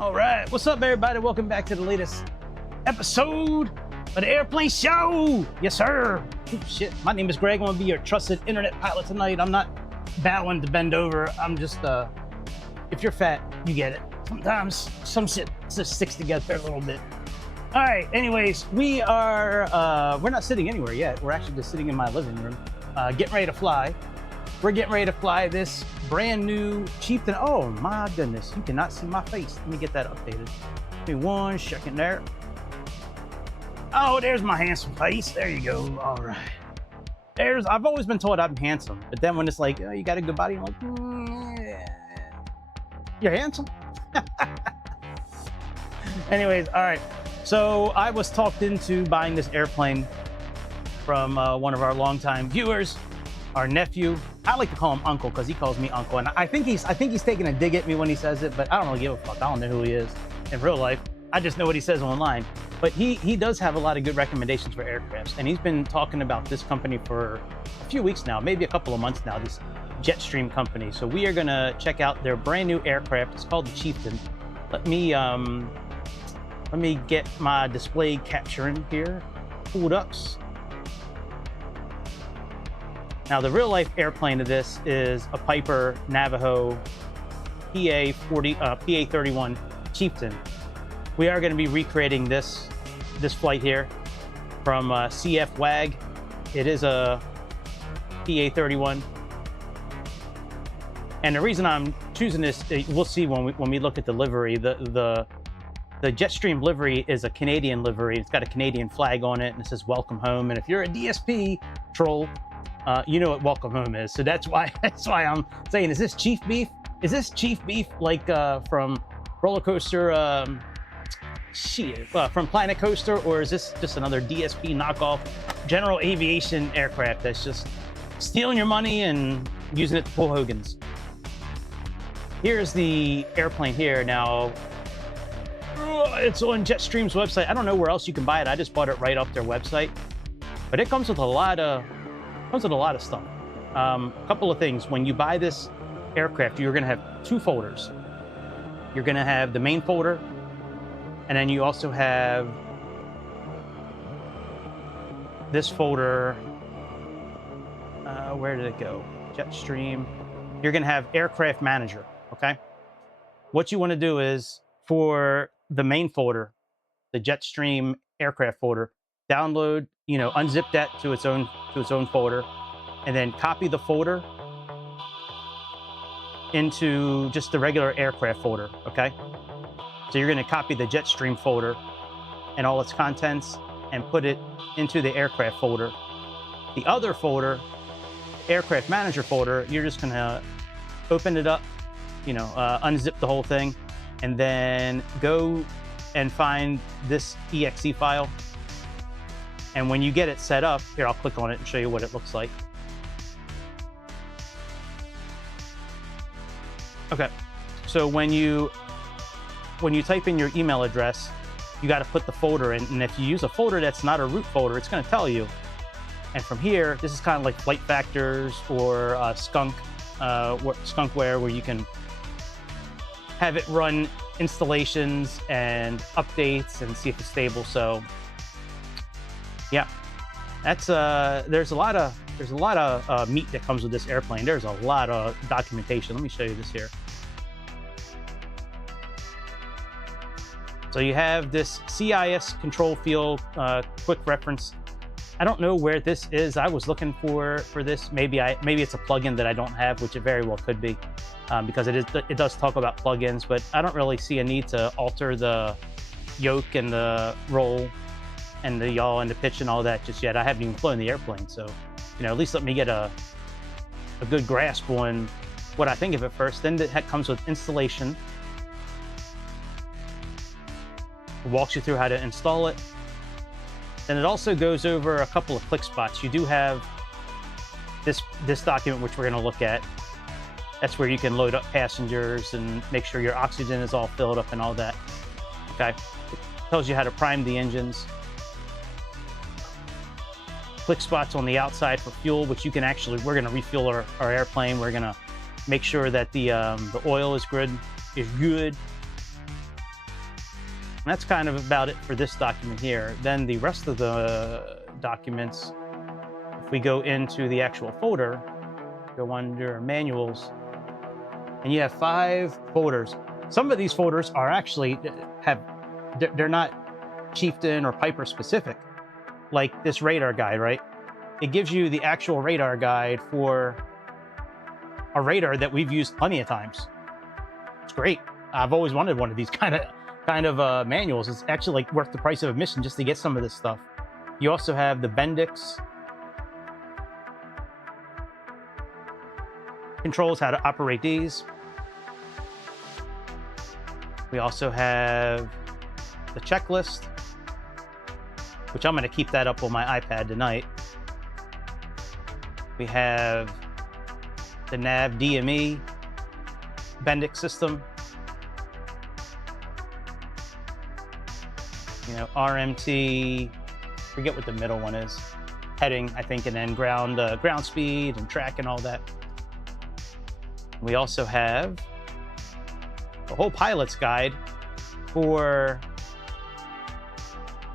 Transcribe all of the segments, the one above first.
All right, what's up, everybody? Welcome back to the latest episode of the Airplane Show. Yes, sir. Oh, shit. My name is Greg. I'm gonna be your trusted internet pilot tonight. I'm not bowing to bend over. I'm just, if you're fat, you get it. Sometimes some shit just sticks together a little bit. All right, anyways, we're not sitting anywhere yet. We're actually just sitting in my living room, getting ready to fly. We're getting ready to fly this brand new Chieftan. Oh my goodness, you cannot see my face. Let me get that updated. Give me 1 second there. Oh, there's my handsome face. There you go. All right. I've always been told I'm handsome, but then when it's like, oh, you got a good body, I'm like, yeah. You're handsome. Anyways, all right. So I was talked into buying this airplane from one of our longtime viewers, our nephew. I like to call him Uncle because he calls me Uncle, and I think he's taking a dig at me when he says it, but I don't really give a fuck. I don't know who he is in real life. I just know what he says online. But he does have a lot of good recommendations for aircrafts, and he's been talking about this company for a few weeks now, maybe a couple of months now, this Jetstream company. So we are gonna check out their brand new aircraft. It's called the Chieftan. Let me get my display capture in here, pulled up. Now, the real-life airplane of this is a Piper Navajo PA31 Chieftan. We are going to be recreating this flight here from C-FWAG. It is a PA31. And the reason I'm choosing this, we'll see when we look at the livery. The Jetstream livery is a Canadian livery. It's got a Canadian flag on it, and it says "Welcome Home." And if you're a DSP troll, you know what welcome home is. So that's why I'm saying, is this Chief Beef? Is this Chief Beef like from Roller Coaster, from Planet Coaster, or is this just another DSP knockoff General Aviation aircraft that's just stealing your money and using it to pull Hogan's? Here's the airplane here. Now, it's on Jetstream's website. I don't know where else you can buy it. I just bought it right off their website, but it comes with a lot of stuff. A couple of things. When you buy this aircraft, you're going to have 2 folders. You're going to have the main folder, and then you also have this folder. Where did it go? Jetstream. You're going to have Aircraft Manager. Okay. What you want to do is, for the main folder, the Jetstream aircraft folder, download, unzip that to its own folder, and then copy the folder into just the regular aircraft folder. Okay. So you're going to copy the Jetstream folder and all its contents and put it into the aircraft folder. The other folder, Aircraft Manager folder, you're just going to open it up, unzip the whole thing, and then go and find this exe file. And when you get it set up, here, I'll click on it and show you what it looks like. Okay, so when you type in your email address, you got to put the folder in, and if you use a folder that's not a root folder, it's going to tell you. And from here, this is kind of like Flight Factors or Skunkware, where you can have it run installations and updates and see if it's stable. So yeah, that's there's a lot of meat that comes with this airplane. There's a lot of documentation. Let me show you this here. So you have this CIS control field, quick reference. I don't know where this is. I was looking for this. Maybe it's a plugin that I don't have, which it very well could be, because it does talk about plugins, but I don't really see a need to alter the yoke and the roll and the yaw and the pitch and all that just yet. I haven't even flown the airplane, so at least let me get a good grasp on what I think of it first. Then it comes with installation. It walks you through how to install it. Then it also goes over a couple of click spots. You do have this document, which we're going to look at. That's where you can load up passengers and make sure your oxygen is all filled up and all that. Okay. It tells you how to prime the engines. Click spots on the outside for fuel, which you can actually, we're going to refuel our airplane. We're going to make sure that the oil is good. That's kind of about it for this document here. Then the rest of the documents, if we go into the actual folder, go under manuals, and you have 5 folders. Some of these folders are actually they're not Chieftan or Piper specific, like this radar guide, right? It gives you the actual radar guide for a radar that we've used plenty of times. It's great. I've always wanted one of these kind of manuals. It's actually like worth the price of admission just to get some of this stuff. You also have the Bendix controls, how to operate these. We also have the checklist, which I'm going to keep that up on my iPad tonight. We have the Nav DME Bendix system. You know, RMT, forget what the middle one is. Heading, I think, and then ground speed and track and all that. We also have a whole pilot's guide for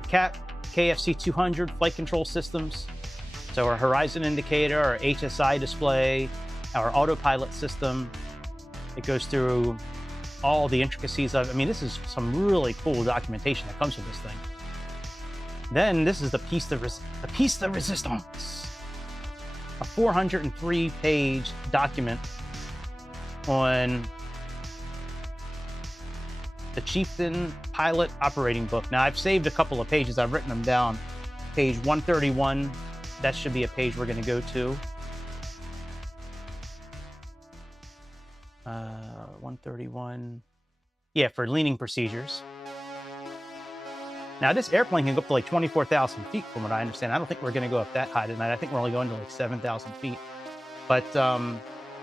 CAP, KFC 200 flight control systems. So our horizon indicator, our HSI display, our autopilot system. It goes through all the intricacies of, I mean, this is some really cool documentation that comes with this thing. Then this is the piece de resistance, a 403-page document on the Chieftan pilot operating book. Now, I've saved a couple of pages. I've written them down. Page 131, that should be a page we're going to go to. 131. Yeah, for leaning procedures. Now, this airplane can go up to like 24,000 feet from what I understand. I don't think we're going to go up that high tonight. I think we're only going to like 7,000 feet. But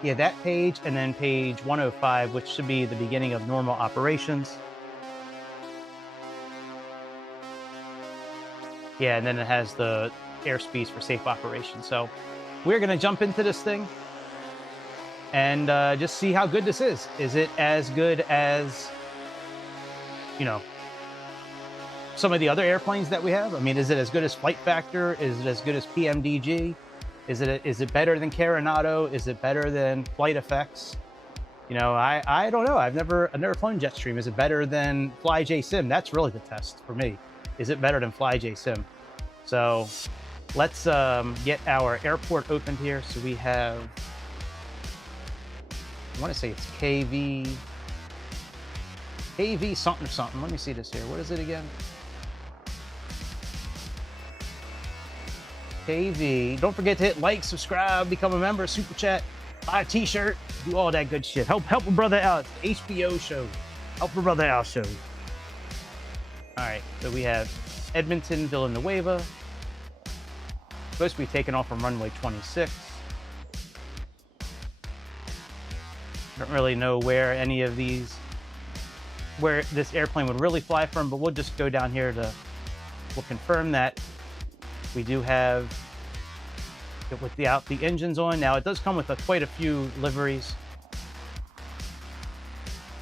yeah, that page, and then page 105, which should be the beginning of normal operations. Yeah, and then it has the airspeeds for safe operation. So we're going to jump into this thing and just see how good this is. Is it as good as, you know, some of the other airplanes that we have? I mean, is it as good as Flight Factor? Is it as good as PMDG? Is it better than Carenado? Is it better than Flight Effects? You know, I don't know. I've never flown Jetstream. Is it better than FlyJSim? That's really the test for me. Is it better than FlyJSim? So let's get our airport opened here. So we have, I want to say it's KV something or something. Let me see this here. What is it again? KV. Don't forget to hit like, subscribe, become a member, super chat, buy a t-shirt, do all that good shit. Help a brother out. It's the HBO show. Help a brother out show. All right, so we have Edmonton, Villanueva. Supposed to be taking off from runway 26. Don't really know where any of these, where this airplane would really fly from, but we'll just go down here to, we'll confirm that we do have it without the engines on. Now, it does come with quite a few liveries.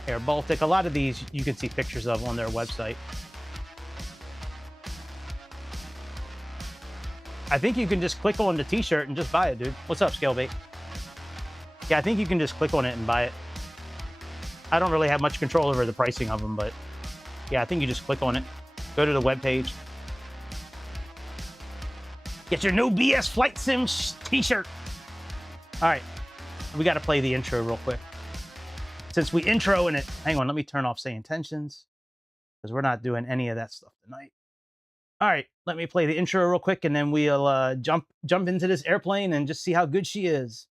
Air Baltic, a lot of these you can see pictures of on their website. I think you can just click on the t-shirt and just buy it, dude. What's up, Scalebait? Yeah, I think you can just click on it and buy it. I don't really have much control over the pricing of them, but yeah, I think you just click on it. Go to the webpage. Get your no BS Flight Sim t-shirt. All right, we got to play the intro real quick. Since we intro in it, hang on, let me turn off Say Intentions, because we're not doing any of that stuff tonight. All right, let me play the intro real quick, and then we'll jump into this airplane and just see how good she is.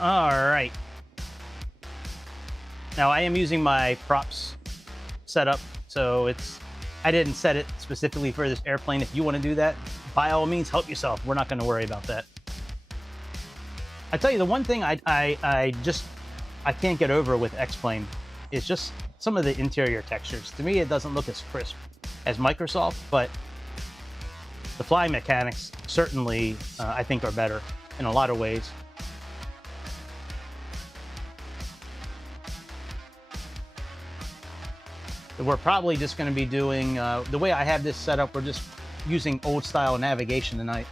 All right. Now I am using my props setup, so I didn't set it specifically for this airplane. If you want to do that, by all means, help yourself. We're not going to worry about that. I tell you, the one thing I can't get over with X-Plane is just some of the interior textures. To me, it doesn't look as crisp as Microsoft, but the flying mechanics certainly, I think, are better in a lot of ways. We're probably just going to be doing, the way I have this set up, we're just using old style navigation tonight.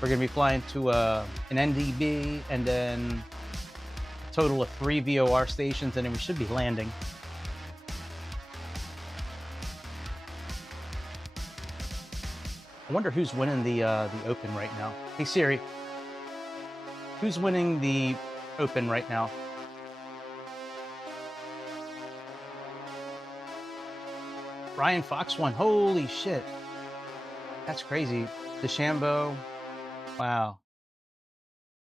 We're going to be flying to an NDB and then a total of 3 VOR stations, and then we should be landing. I wonder who's winning the Open right now. Hey Siri, who's winning the Open right now? Ryan Fox won. Holy shit. That's crazy. DeChambeau. Wow.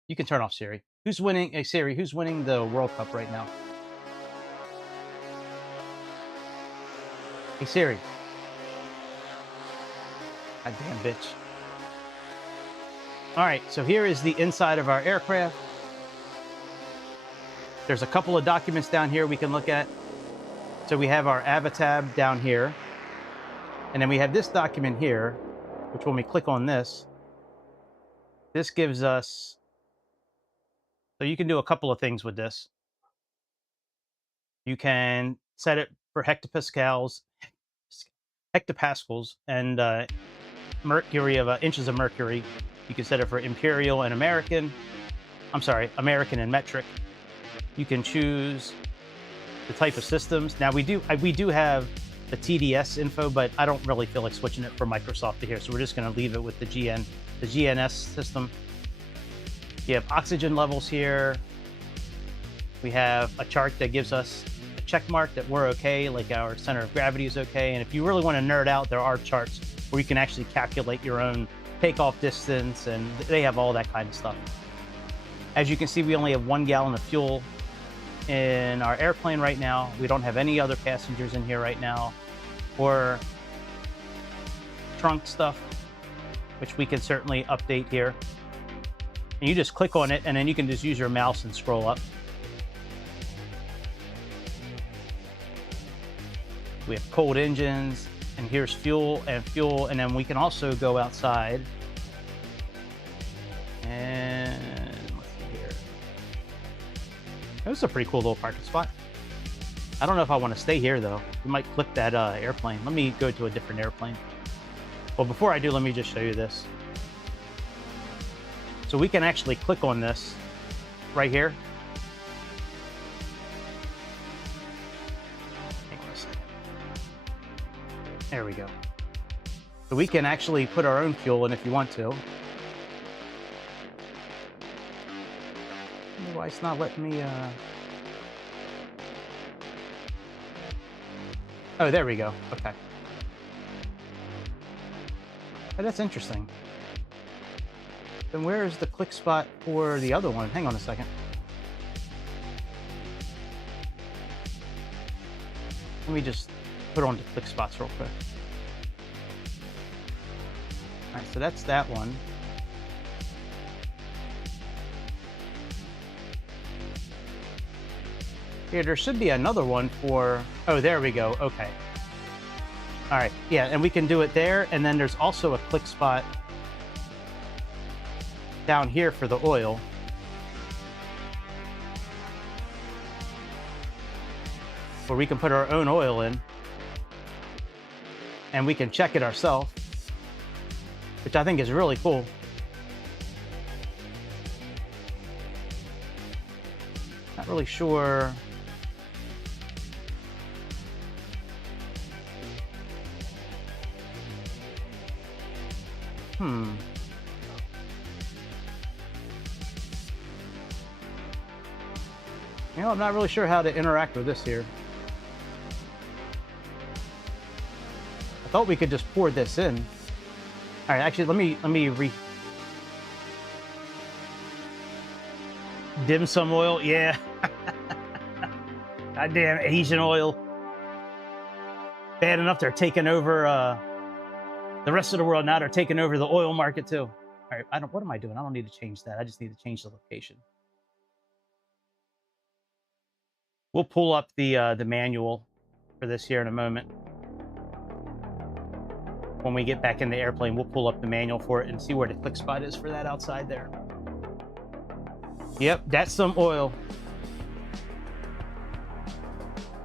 You can turn off Siri. Who's winning? Hey Siri, who's winning the World Cup right now? Hey Siri. God damn bitch. Alright, so here is the inside of our aircraft. There's a couple of documents down here we can look at. So we have our Avatab down here. And then we have this document here, which when we click on this gives us, so you can do a couple of things with this. You can set it for hectopascals, and mercury of inches of mercury. You can set it for imperial and American. I'm sorry, American and metric. You can choose the type of systems. Now we do have the TDS info, but I don't really feel like switching it from Microsoft to here, so we're just going to leave it with the GNS system. You have oxygen levels here. We have a chart that gives us a check mark that we're okay, like our center of gravity is okay. And if you really want to nerd out, there are charts where you can actually calculate your own takeoff distance, and they have all that kind of stuff. As you can see, we only have 1 gallon of fuel in our airplane right now. We don't have any other passengers in here right now, or trunk stuff, which we can certainly update here. And you just click on it, and then you can just use your mouse and scroll up. We have cold engines, and here's fuel, and then we can also go outside. And let's see here. This is a pretty cool little parking spot. I don't know if I want to stay here though. We might click that airplane. Let me go to a different airplane. Well, before I do, let me just show you this. So we can actually click on this right here. Hang on a second. There we go. So we can actually put our own fuel in if you want to. Why it's not letting me Oh, there we go. Okay. Oh, that's interesting. Then where is the click spot for the other one? Hang on a second. Let me just put on the click spots real quick. All right, so that's that one. Here, there should be another one for, oh, there we go, okay. All right, yeah, and we can do it there, and then there's also a click spot down here for the oil. Where we can put our own oil in, and we can check it ourselves, which I think is really cool. Not really sure. You know, I'm not really sure how to interact with this here. I thought we could just pour this in. All right, actually, let me dim sum oil. Yeah. Goddamn Asian oil. Bad enough they're taking over the rest of the world. Now they're taking over the oil market too. All right, what am I doing? I don't need to change that. I just need to change the location. We'll pull up the manual for this here in a moment. When we get back in the airplane, we'll pull up the manual for it and see where the click spot is for that outside there. Yep, that's some oil.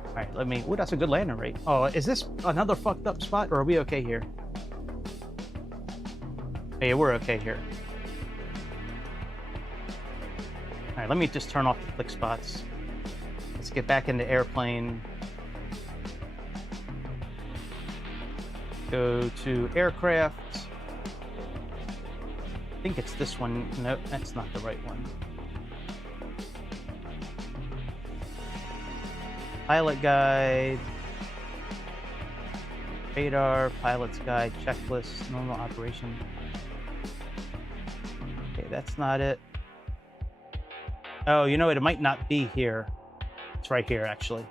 All right, let me... Ooh, that's a good landing rate. Oh, is this another fucked up spot, or are we okay here? Hey, we're okay here. All right, let me just turn off the click spots. Let's get back into airplane. Go to aircraft. I think it's this one. Nope, that's not the right one. Pilot guide. Radar, pilot's guide, checklist, normal operation. Okay, that's not it. Oh, you know what? It might not be here. It's right here, actually.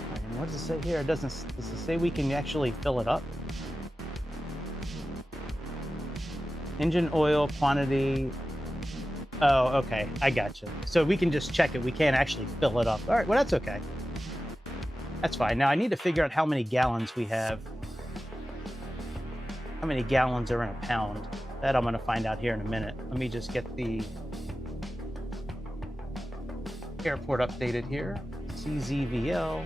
And what does it say here? It doesn't. Does it say we can actually fill it up? Engine oil quantity. Oh, okay. I got you. So we can just check it. We can't actually fill it up. All right. Well, that's okay. That's fine. Now I need to figure out how many gallons we have. How many gallons are in a pound? That I'm going to find out here in a minute. Let me just get the airport updated here. CZVL.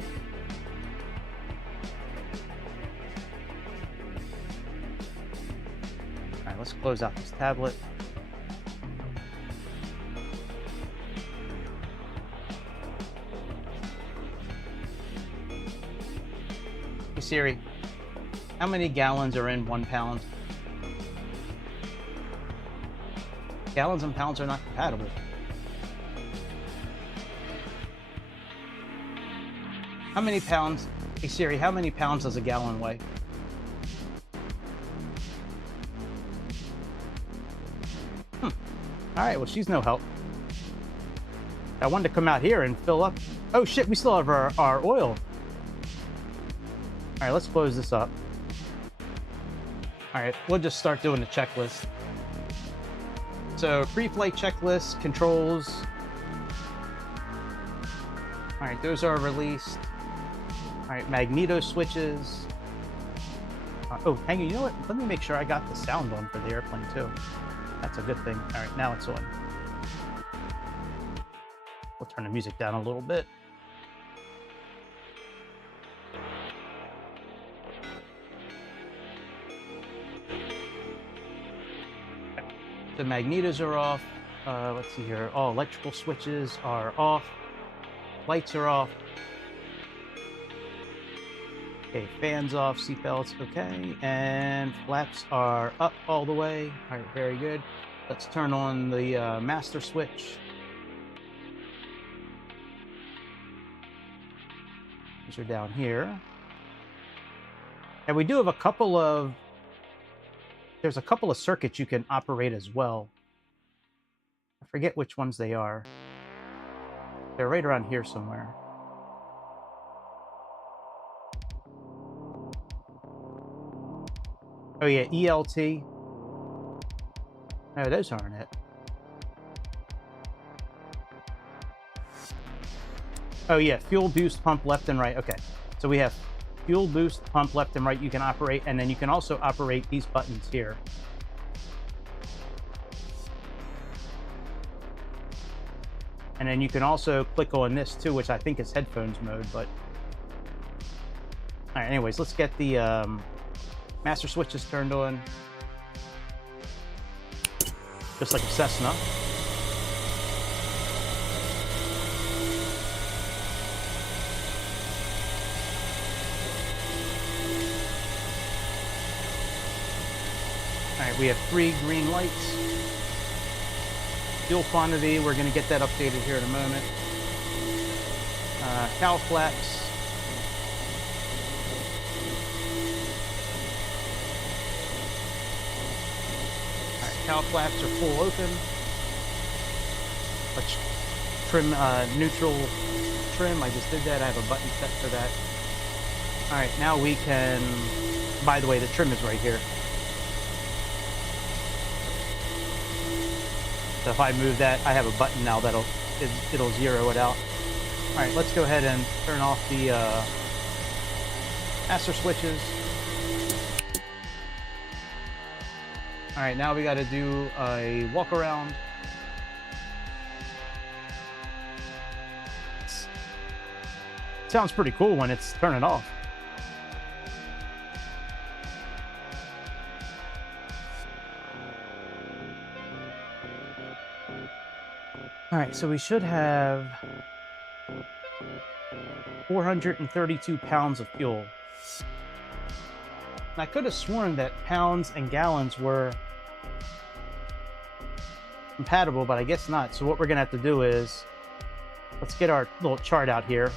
All right, let's close out this tablet. Hey Siri, how many gallons are in 1 pound? Gallons and pounds are not compatible. How many pounds? Hey Siri, how many pounds does a gallon weigh? All right, well, she's no help. I wanted to come out here and fill up. Oh shit, we still have our oil. All right, let's close this up. All right, we'll just start doing the checklist. So pre-flight checklist, controls. All right, those are released. All right, magneto switches. Oh, hang on, you know what? Let me make sure I got the sound on for the airplane too. That's a good thing. All right, now it's on. We'll turn the music down a little bit. The magnetos are off. Let's see here. All electrical switches are off. Lights are off. Okay, fans off, seatbelts, okay. And flaps are up all the way. All right, very good. Let's turn on the master switch. These are down here. And we do have a couple of, there's a couple of circuits you can operate as well. I forget which ones they are. They're right around here somewhere. Oh yeah, ELT. No, those aren't it. Oh yeah, fuel boost pump left and right. Okay, so we have fuel boost pump left and right you can operate, and then you can also operate these buttons here. And then you can also click on this too, which I think is headphones mode, but... All right, anyways, let's get the master switches turned on. Just like a Cessna. All right, we have 3 green lights. Fuel quantity, we're going to get that updated here in a moment. Cowl flaps. All right, cowl flaps are full open. Let's trim neutral trim. I just did that. I have a button set for that. All right, now we can, by the way, the trim is right here. So if I move that, I have a button now that'll it'll zero it out. All right, let's go ahead and turn off the master switches. All right, now we got to do a walk around. Sounds pretty cool when it's turning off. All right, so we should have 432 pounds of fuel. And I could have sworn that pounds and gallons were compatible, but I guess not. So what we're gonna have to do is, let's get our little chart out here.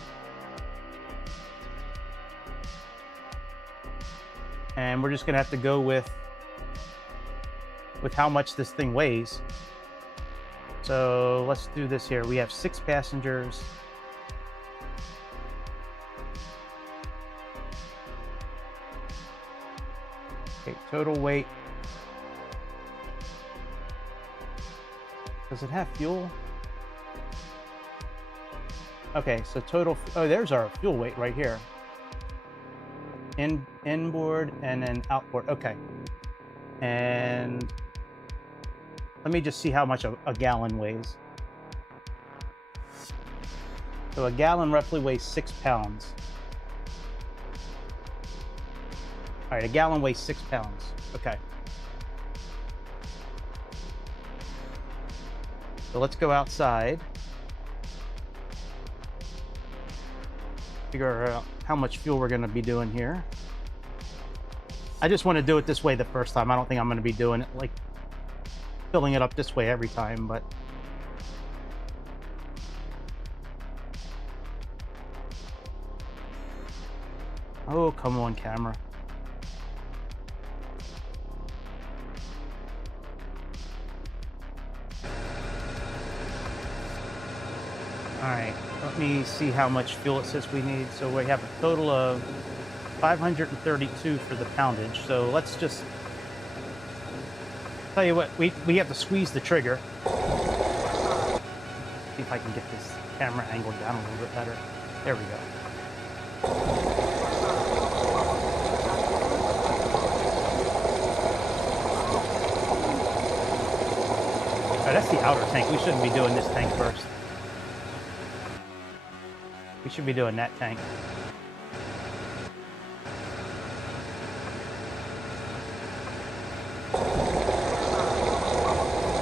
And we're just gonna have to go with how much this thing weighs. So let's do this here. We have 6 passengers. Okay, total weight. Does it have fuel? Okay, so total, oh, there's our fuel weight right here. Inboard and then outboard, okay. And let me just see how much a gallon weighs. So a gallon roughly weighs 6 pounds. All right, a gallon weighs 6 pounds. Okay. So let's go outside. Figure out how much fuel we're going to be doing here. I just want to do it this way the first time. I don't think I'm going to be doing it like filling it up this way every time, but oh, come on, camera. All right, let me see how much fuel it says we need. So we have a total of 532 for the poundage. So let's just tell you what, we have to squeeze the trigger. See if I can get this camera angled down a little bit better. There we go. Oh, that's the outer tank. We shouldn't be doing this tank first. We should be doing that tank.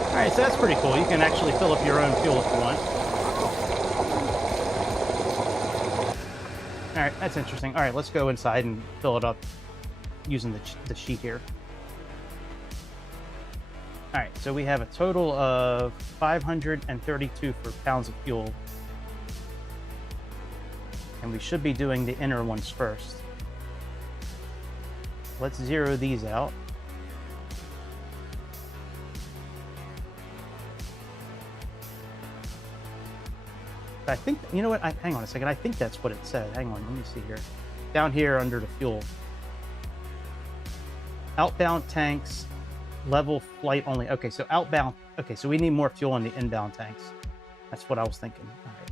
All right, so that's pretty cool. You can actually fill up your own fuel if you want. All right, that's interesting. All right, let's go inside and fill it up using the sheet here. All right, so we have a total of 532 pounds of fuel. And we should be doing the inner ones first. Let's zero these out. I think, you know what, hang on a second. I think that's what it said. Hang on, let me see here. Down here under the fuel. Outbound tanks, level flight only. Okay, so outbound, okay, so we need more fuel in the inbound tanks. That's what I was thinking. All right.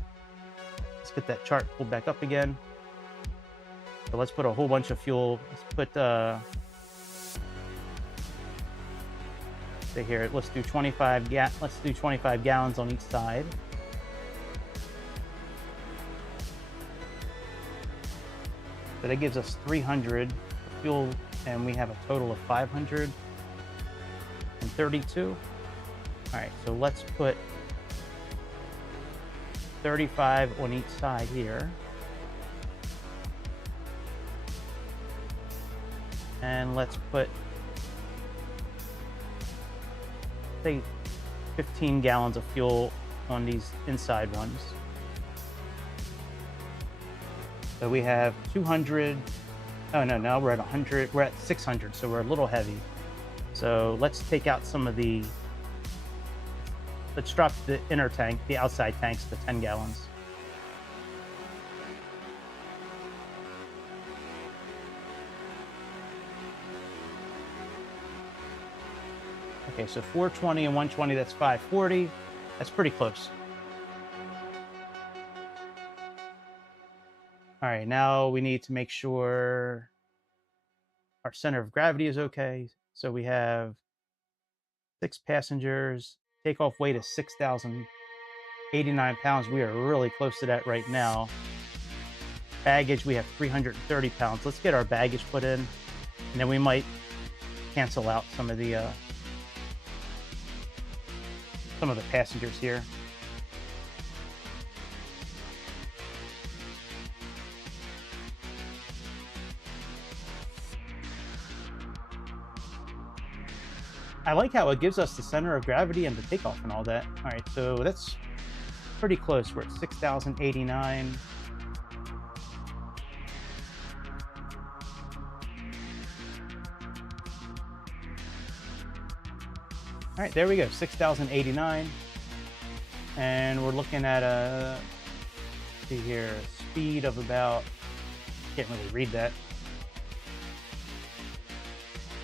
Let's get that chart pulled back up again. So let's put a whole bunch of fuel. Let's put, say here, let's do 25 gallons on each side. So that gives us 300 fuel, and we have a total of 532. All right, so let's put 35 on each side here. And let's put, say, 15 gallons of fuel on these inside ones. So we have 200, oh no, now we're at 100, we're at 600, so we're a little heavy. So let's take out some of the let's drop the inner tank, the outside tanks to 10 gallons. Okay, so 420 and 120, that's 540. That's pretty close. All right, now we need to make sure our center of gravity is okay. So we have 6 passengers. Takeoff weight is 6,089 pounds. We are really close to that right now. Baggage, we have 330 pounds. Let's get our baggage put in, and then we might cancel out some of the passengers here. I like how it gives us the center of gravity and the takeoff and all that. All right, so that's pretty close. We're at 6,089. All right, there we go, 6,089. And we're looking at a, let's see here, speed of about, can't really read that,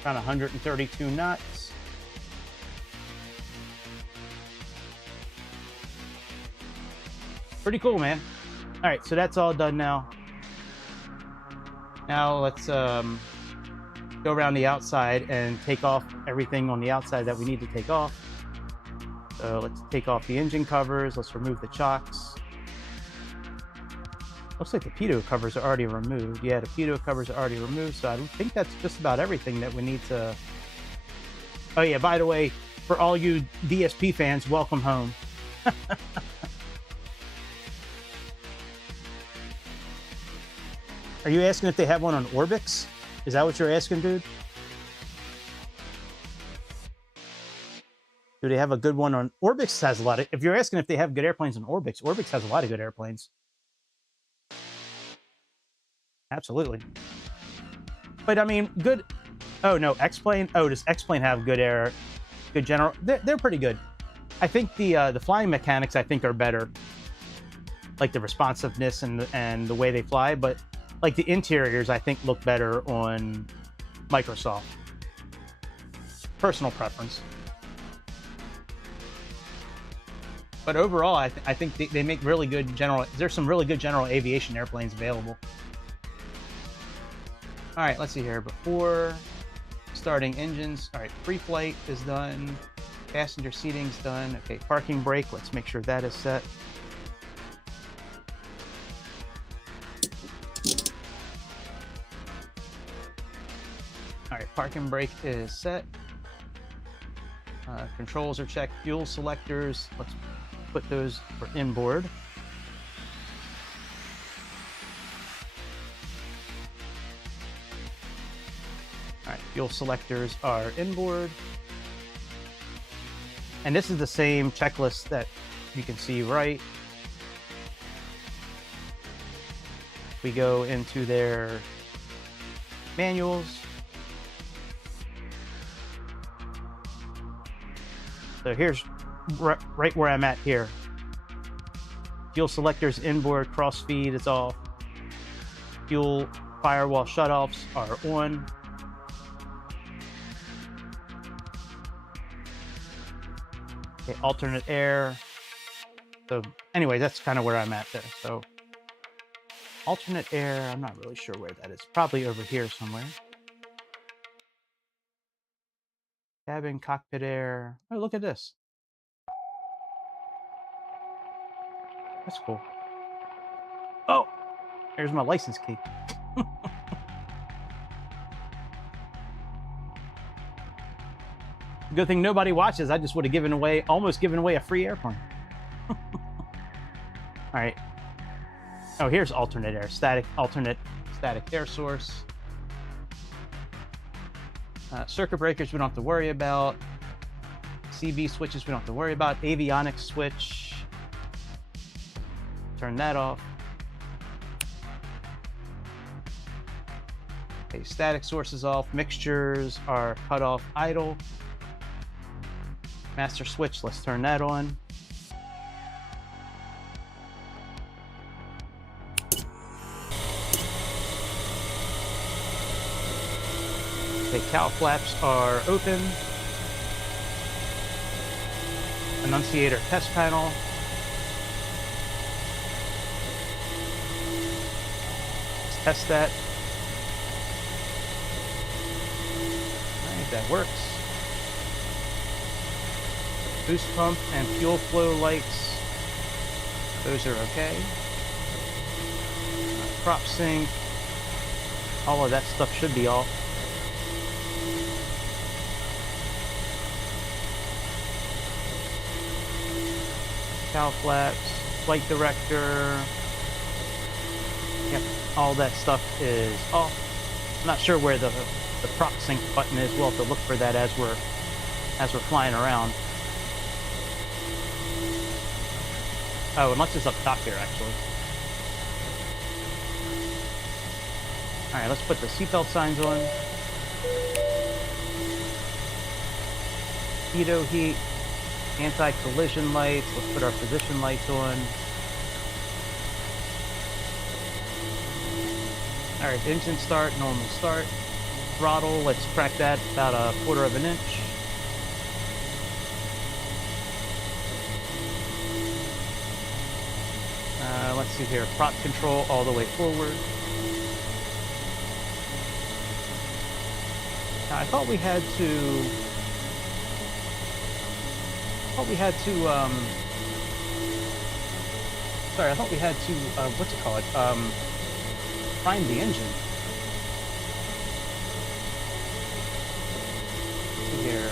around 132 knots. Pretty cool, man. All right, so that's all done now. Now let's go around the outside and take off everything on the outside that we need to take off. So let's take off the engine covers. Let's remove the chocks. Looks like the pitot covers are already removed. Yeah, the pitot covers are already removed. So I think that's just about everything that we need to. Oh yeah, by the way, for all you DSP fans, welcome home. Are you asking if they have one on Orbix? Is that what you're asking, dude? Do they have a good one on Orbix? Has a lot of. If you're asking if they have good airplanes on Orbix, Orbix has a lot of good airplanes. Absolutely. But I mean, good. Oh no, X-Plane. Oh, does X-Plane have good air? Good general. They're pretty good. I think the flying mechanics I think are better, like the responsiveness and the way they fly. But like the interiors, I think look better on Microsoft. Personal preference. But overall, I think they make really good general. There's some really good general aviation airplanes available. All right, let's see here. Before starting engines, all right, pre-flight is done. Passenger seating's done. Okay, parking brake. Let's make sure that is set. All right, parking brake is set. Controls are checked. Fuel selectors. Let's put those for inboard. All right, fuel selectors are inboard. And this is the same checklist that you can see right. We go into their manuals. So here's right where I'm at here. Fuel selectors inboard, cross feed is off. Fuel firewall shutoffs are on. Okay, alternate air. So anyway, that's kind of where I'm at there. So alternate air, I'm not really sure where that is. Probably over here somewhere. Cabin, cockpit air. Oh, look at this. That's cool. Oh, there's my license key. Good thing nobody watches. I just would have given away, almost given away a free airplane. All right. Oh, here's alternate air, alternate static air source. Circuit breakers we don't have to worry about. CB switches we don't have to worry about. Avionics switch. Turn that off. Okay, static sources off. Mixtures are cut off idle. Master switch, let's turn that on. Okay, cowl flaps are open. Annunciator test panel. Let's test that. Alright, that works. Boost pump and fuel flow lights. Those are okay. Prop sync. All of that stuff should be off. Cowl flaps, flight director. Yep, all that stuff is off. I'm not sure where the prop sync button is. We'll have to look for that as we're flying around. Oh, unless it's up top here, actually. All right, let's put the seatbelt signs on. Pitot heat. Anti-collision lights. Let's put our position lights on. All right, engine start, normal start. Throttle, let's crack that about 1/4 of an inch. Let's see here, prop control all the way forward. Now, I thought we had to what's it called? Prime the engine. Let's see here.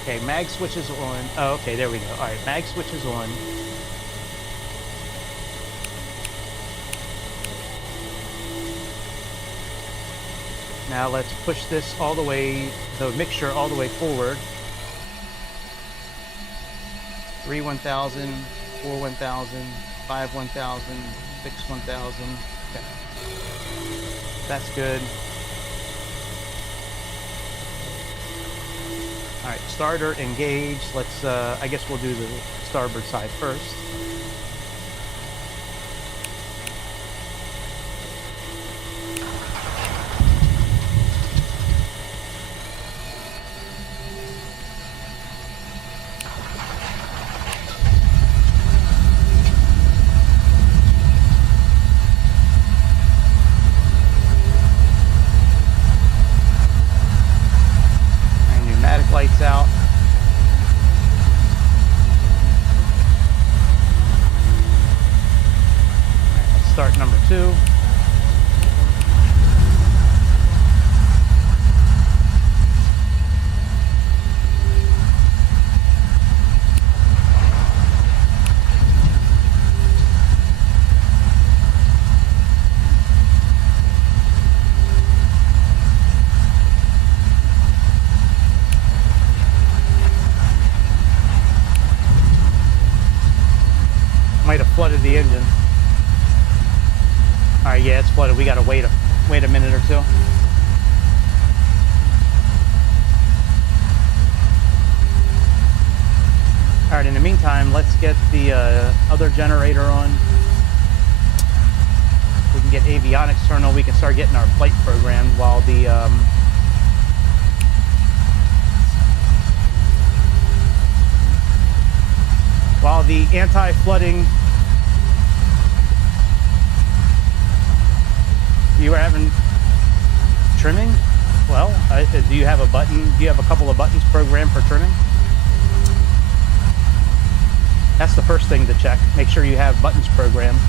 Okay, mag switch is on. Oh, okay, there we go. All right, mag switch is on. Now let's push this all the way, the mixture all the way forward. 3 1000, 4 1000, 5 1000, 6 1000. Okay. That's good. All right, starter engaged. Let's, I guess we'll do the starboard side first. Lights out. All right, let's start number 2. Might have flooded the engine. All right, yeah, it's flooded. We gotta wait a minute or two. All right, in the meantime, let's get the other generator on. We can get avionics turned on. We can start getting our flight programmed while the anti-flooding. You were having trimming? Well, do you have a button? Do you have a couple of buttons programmed for trimming? That's the first thing to check. Make sure you have buttons programmed.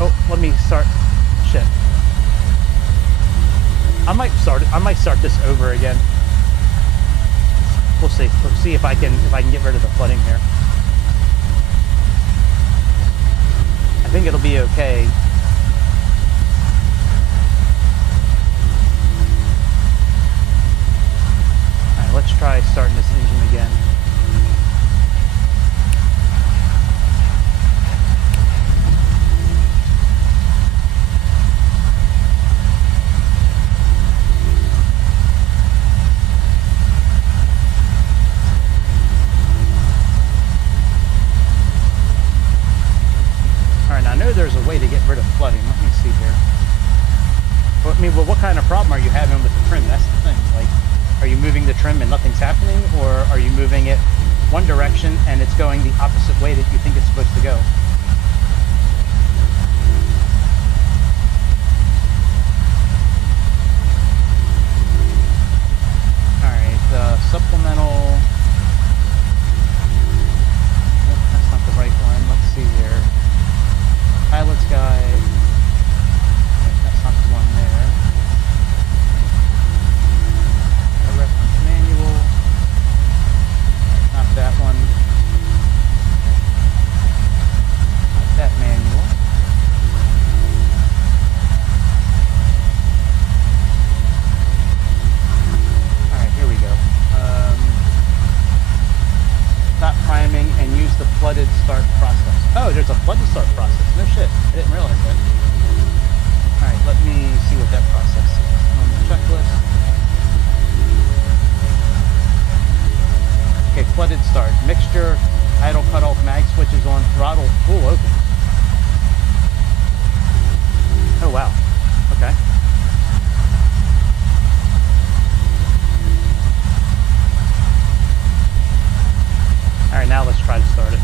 Oh, let me start. Shit. I might start this over again. We'll see. We'll see if I can get rid of the flooding here. I think it'll be okay. All right, let's try starting this engine again. Alright, now I know there's a way to get rid of flooding. Let me see here. Well, I mean, well, what kind of problem are you having with the trim? That's the thing. Like, are you moving the trim and nothing's happening, or are you moving it one direction and it's going the opposite way that you think it's supposed to go? Alright, supplemental. Nope, that's not the right one. Let's see here. Pilot's guide. That's not the one there. A reference manual. Not that one. Not that manual. Alright, here we go. Stop priming and use the flooded start process. Oh, there's a flooded start process. No shit. I didn't realize that. Alright, let me see what that process is on the checklist. Okay, flooded start. Mixture, idle cutoff mag switches on, throttle full open. Oh, wow. Okay. Alright, now let's try to start it.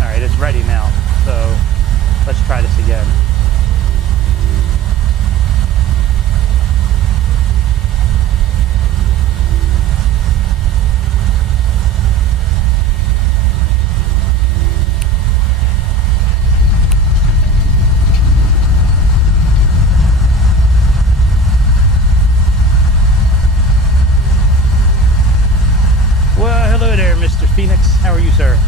Alright, it's ready now, so let's try this again. Well, hello there, Mr. Phoenix. How are you, sir?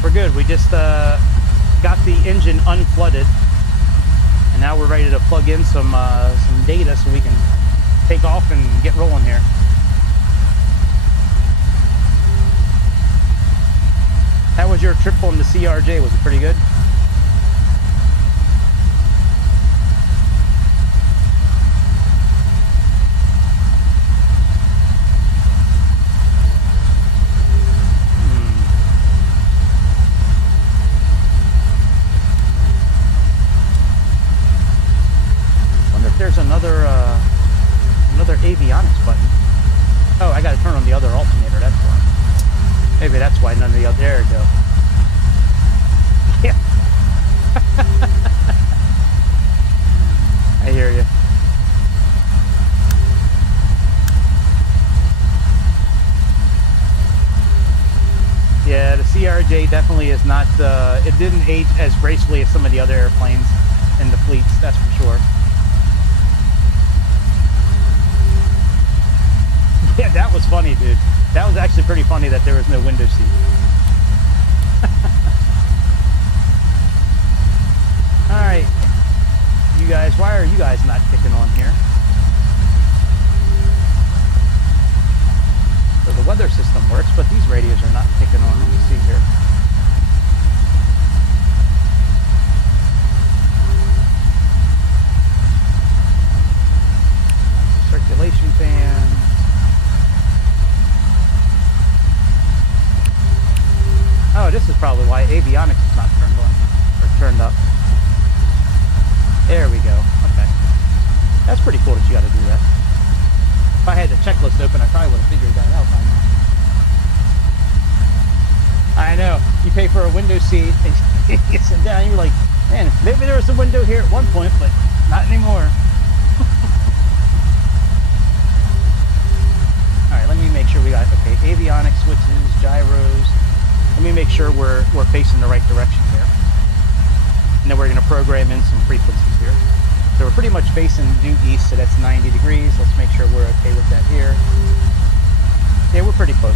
We're good. We just got the engine unflooded, and now we're ready to plug in some data so we can take off and get rolling here. How was your trip on the CRJ? Was it pretty good? Another avionics button. Oh, I gotta turn on the other alternator, that's why. Maybe that's why none of the other, there we go. Yeah. I hear you. Yeah, the CRJ definitely is not, it didn't age as gracefully as some of the other airplanes in the fleets, that's for sure. Yeah, that was funny, dude. That was actually pretty funny that there was no window seat. Alright. You guys, why are you guys not kicking on here? So the weather system works, but these radios are not kicking on. Let me see here. Circulation fan. Oh, this is probably why avionics is not turned on, or turned up. There we go. Okay. That's pretty cool that you got to do that. If I had the checklist open, I probably would have figured that out by now. I know. You pay for a window seat, and you sit down, and you're like, man, maybe there was a window here at one point, but not anymore. Alright, let me make sure we got, okay, avionics switches, gyros. Let me make sure we're facing the right direction here. And then we're going to program in some frequencies here. So we're pretty much facing due east, so that's 90 degrees. Let's make sure we're okay with that here. Yeah, we're pretty close.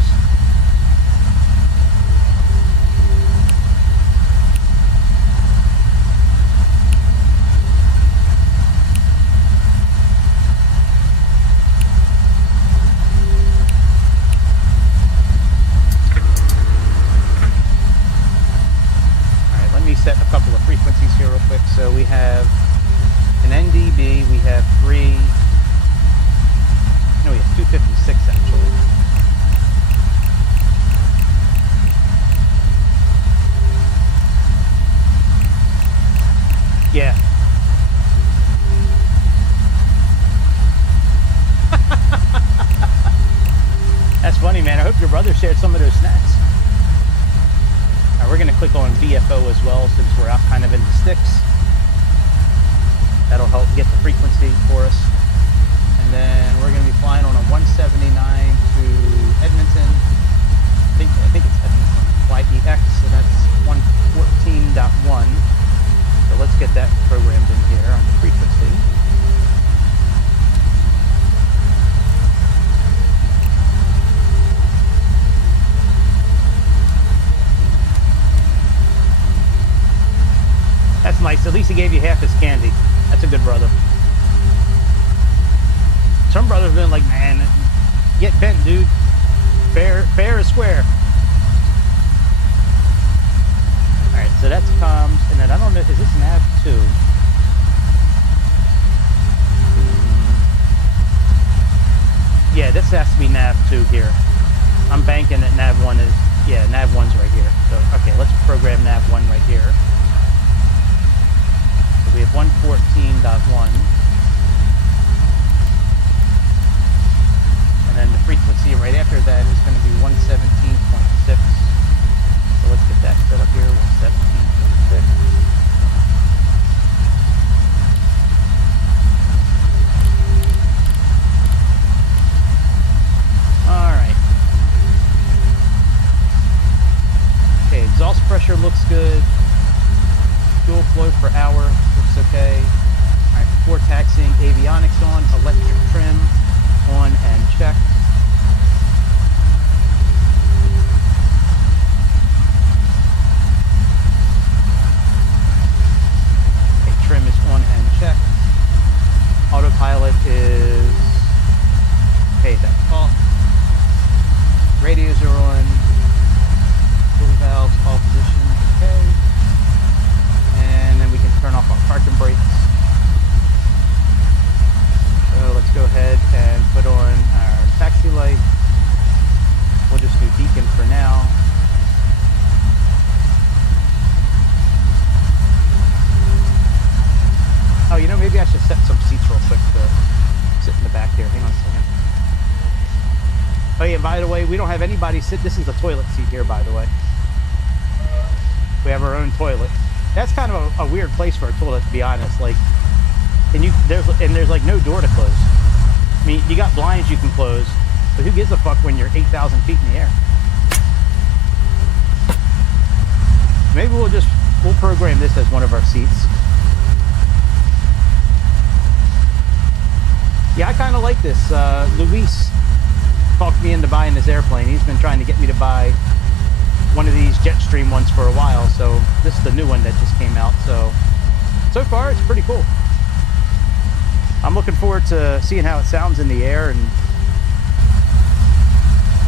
funny, man. I hope your brother shared some of those snacks. All right, we're gonna click on VFO as well since we're out kind of in the sticks. That'll help get the frequency for us. And then we're gonna be flying on a 179 to Edmonton. I think it's Edmonton. YEX, so that's 114.1. So let's get that programmed in here on the frequency. That's nice. At least he gave you half his candy. That's a good brother. Some brothers have been like, man, get bent, dude. Fair is square. All right, so that's comms, and then I don't know, is this nav 2? Yeah, this has to be nav 2 here. I'm banking that nav 1 is, yeah, nav 1's right here. So, okay, let's program nav 1 right here. We have 114.1. And then the frequency right after that is going to be 117.6. So let's get that set up here, 117.6. All right. Okay, exhaust pressure looks good. Fuel flow per hour looks okay. All right, before taxiing, avionics on, electric trim on and checked. Okay, trim is on and checked. Autopilot is okay, that's off. Radios are on. Fuel valves all positioned, okay. And then we can turn off our parking brakes. So let's go ahead and put on our taxi light. We'll just do beacon for now. Oh, you know, maybe I should set some seats real quick to sit in the back here. Hang on a second. Oh yeah, by the way, we don't have anybody sit. This is a toilet seat here, by the way. We have our own toilet. That's kind of a weird place for a toilet, to be honest. Like, and there's like no door to close. I mean, you got blinds you can close, but who gives a fuck when you're 8,000 feet in the air? Maybe we'll program this as one of our seats. Yeah, I kind of like this. Luis talked me into buying this airplane. He's been trying to get me to buy one of these Jetstream ones for a while, so this is the new one that just came out. So far it's pretty cool. I'm looking forward to seeing how it sounds in the air, and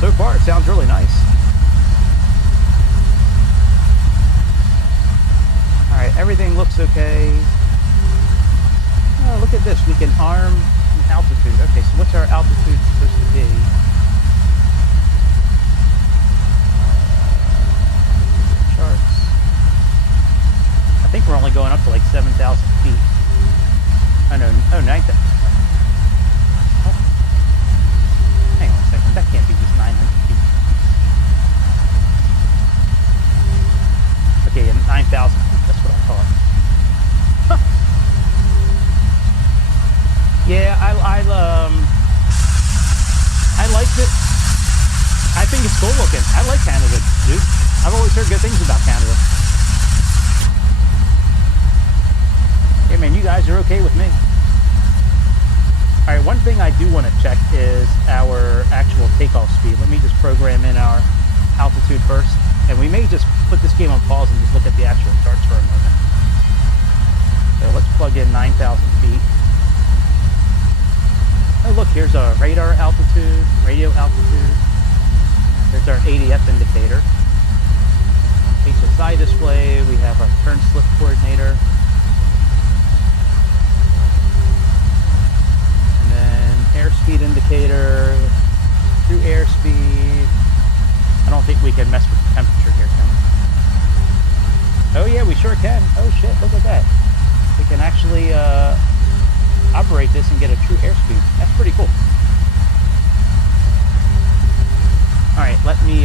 so far it sounds really nice. All right, everything looks okay. Oh, look at this, we can arm altitude. Okay, so what's our altitude supposed to be? Charts. I think we're only going up to like 7,000 feet. Oh no, 9,000. Oh. Hang on a second, that can't be just 900 feet. Okay, 9,000 feet, that's what I thought. Huh. Yeah, I liked it. I think it's cool looking. I like Canada, dude. I've always heard good things about Canada. Hey man, you guys are okay with me. All right, one thing I do want to check is our actual takeoff speed. Let me just program in our altitude first. And we may just put this game on pause and just look at the actual charts for a moment. So let's plug in 9,000 feet. Oh look, here's our radar altitude, radio altitude. There's our ADF indicator. HSI display, we have our turn slip coordinator. And then airspeed indicator, through airspeed. I don't think we can mess with the temperature here, can we? Oh yeah, we sure can. Oh shit, look at that. We can actually operate this and get a true airspeed. That's pretty cool. let me,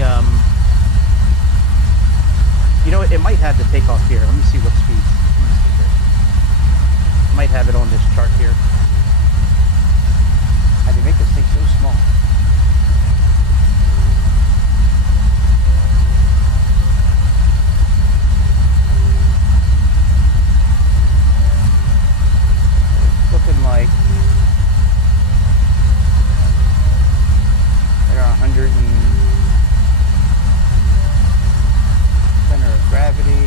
you know, it might have the takeoff here. Let me see what speeds. Let me see here. It might have it on this chart here. How do you make this thing so small? It's looking like there are 100 and center of gravity.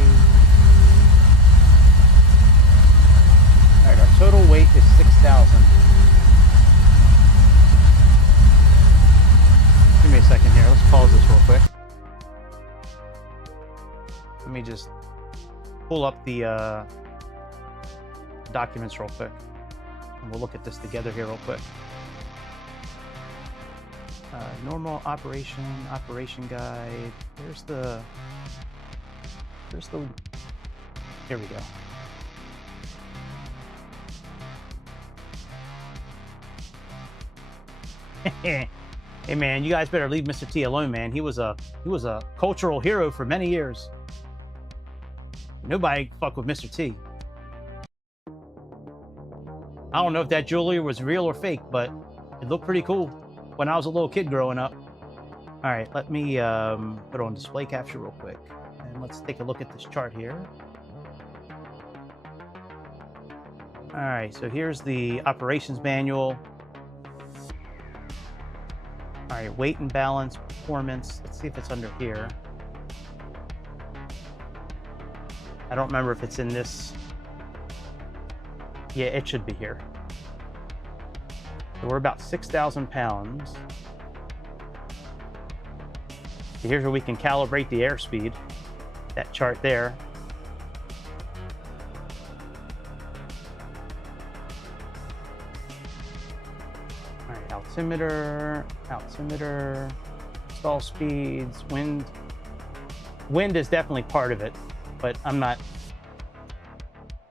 All right, our total weight is 6,000. Give me a second here. Let's pause this real quick. Let me just pull up the documents real quick, and we'll look at this together here real quick. Normal operation guide. Here's the, here we go. Hey man, you guys better leave Mr. T alone, man. He was a cultural hero for many years. Nobody fuck with Mr. T. I don't know if that jewelry was real or fake, but it looked pretty cool when I was a little kid growing up. All right, let me put on display capture real quick, and let's take a look at this chart here. All right, so here's the operations manual. All right, weight and balance, performance. Let's see if it's under here. I don't remember if it's in this. Yeah, it should be here. So we're about 6,000 pounds. So here's where we can calibrate the airspeed. That chart there. All right, altimeter, stall speeds, wind. Wind is definitely part of it, but I'm not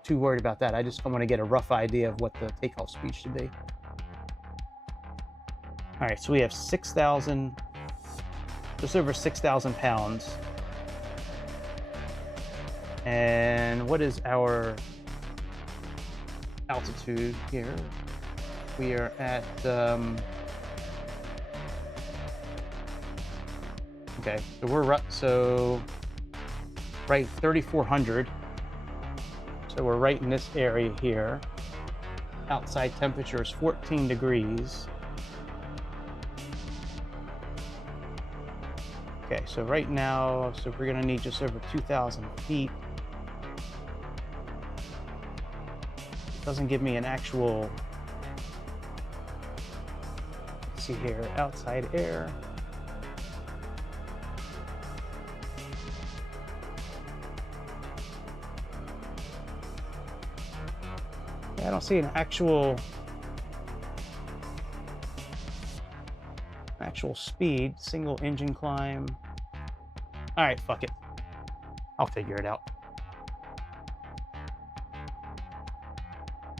too worried about that. I want to get a rough idea of what the takeoff speed should be. All right, so we have 6,000, just over 6,000 pounds. And what is our altitude here? We are at, okay, so we're right 3,400. So we're right in this area here. Outside temperature is 14 degrees. Okay, so right now, so we're gonna need just over 2,000 feet. It doesn't give me an actual, let's see here, outside air. I don't see an actual speed. Single engine climb. All right, fuck it. I'll figure it out.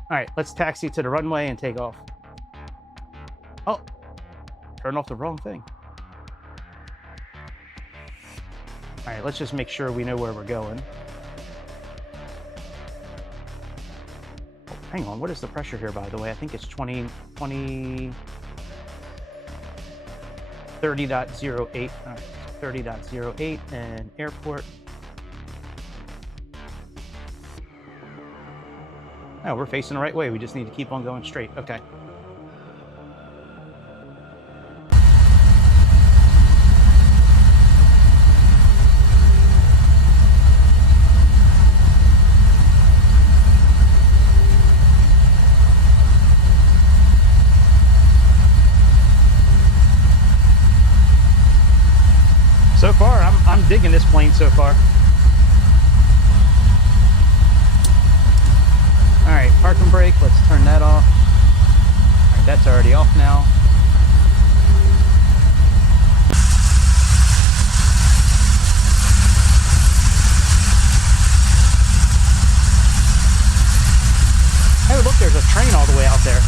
All right, let's taxi to the runway and take off. Oh, turn off the wrong thing. All right, let's just make sure we know where we're going. Hang on, what is the pressure here, by the way? I think it's 30.08. 30.08 and airport. Oh, we're facing the right way. We just need to keep on going straight. Okay. So far, I'm digging this plane so far. All right, park and brake, let's turn that off. All right, that's already off now. Hey, look, there's a train all the way out there.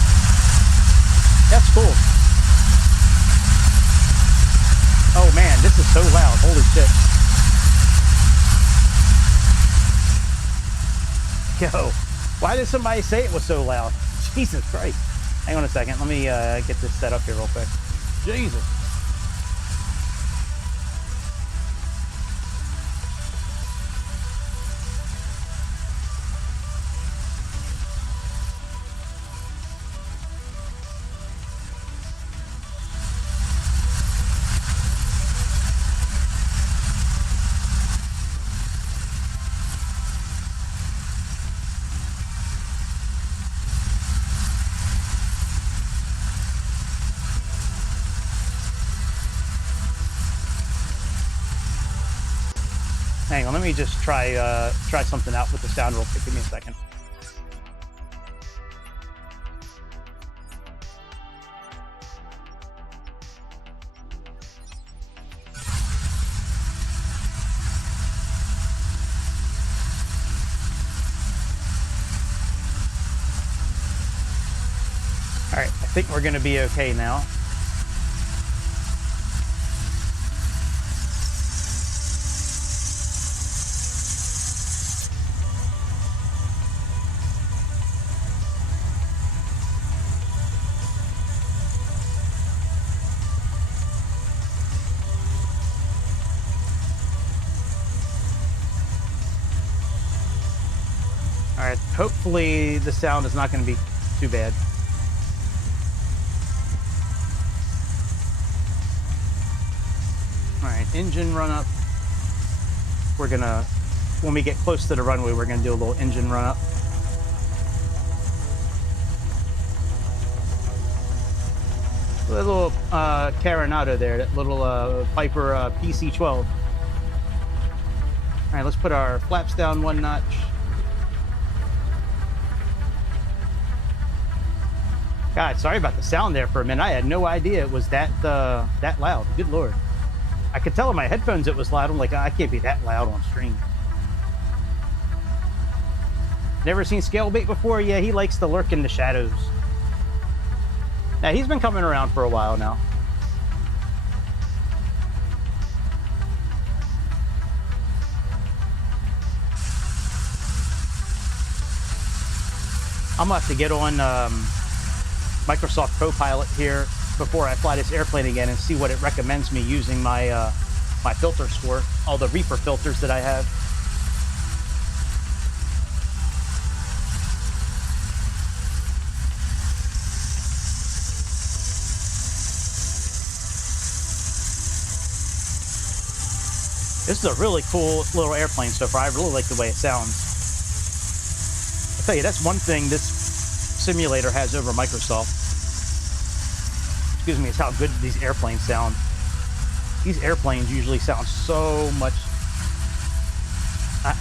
That's cool. Oh man, this so loud. Holy shit. Yo, why did somebody say it was so loud? Jesus Christ. Hang on a second. Let me get this set up here real quick. Jesus. Hang on, let me just try something out with the sound real quick. Give me a second. All right, I think we're going to be okay now. All right, hopefully the sound is not going to be too bad. All right, engine run up. We're gonna, when we get close to the runway, we're gonna do a little engine run up. A little Carenado there, that little Piper PC-12. All right, let's put our flaps down one notch. God, sorry about the sound there for a minute. I had no idea it was that loud. Good Lord. I could tell in my headphones it was loud. I'm like, I can't be that loud on stream. Never seen Scalebait before? Yeah, he likes to lurk in the shadows. Now, he's been coming around for a while now. I'm gonna have to get on Microsoft Copilot here before I fly this airplane again and see what it recommends me using my my filter score, all the Reaper filters that I have. This is a really cool little airplane so far. I really like the way it sounds. I'll tell you, that's one thing this simulator has over Microsoft. Excuse me, it's how good these airplanes sound. These airplanes usually sound so much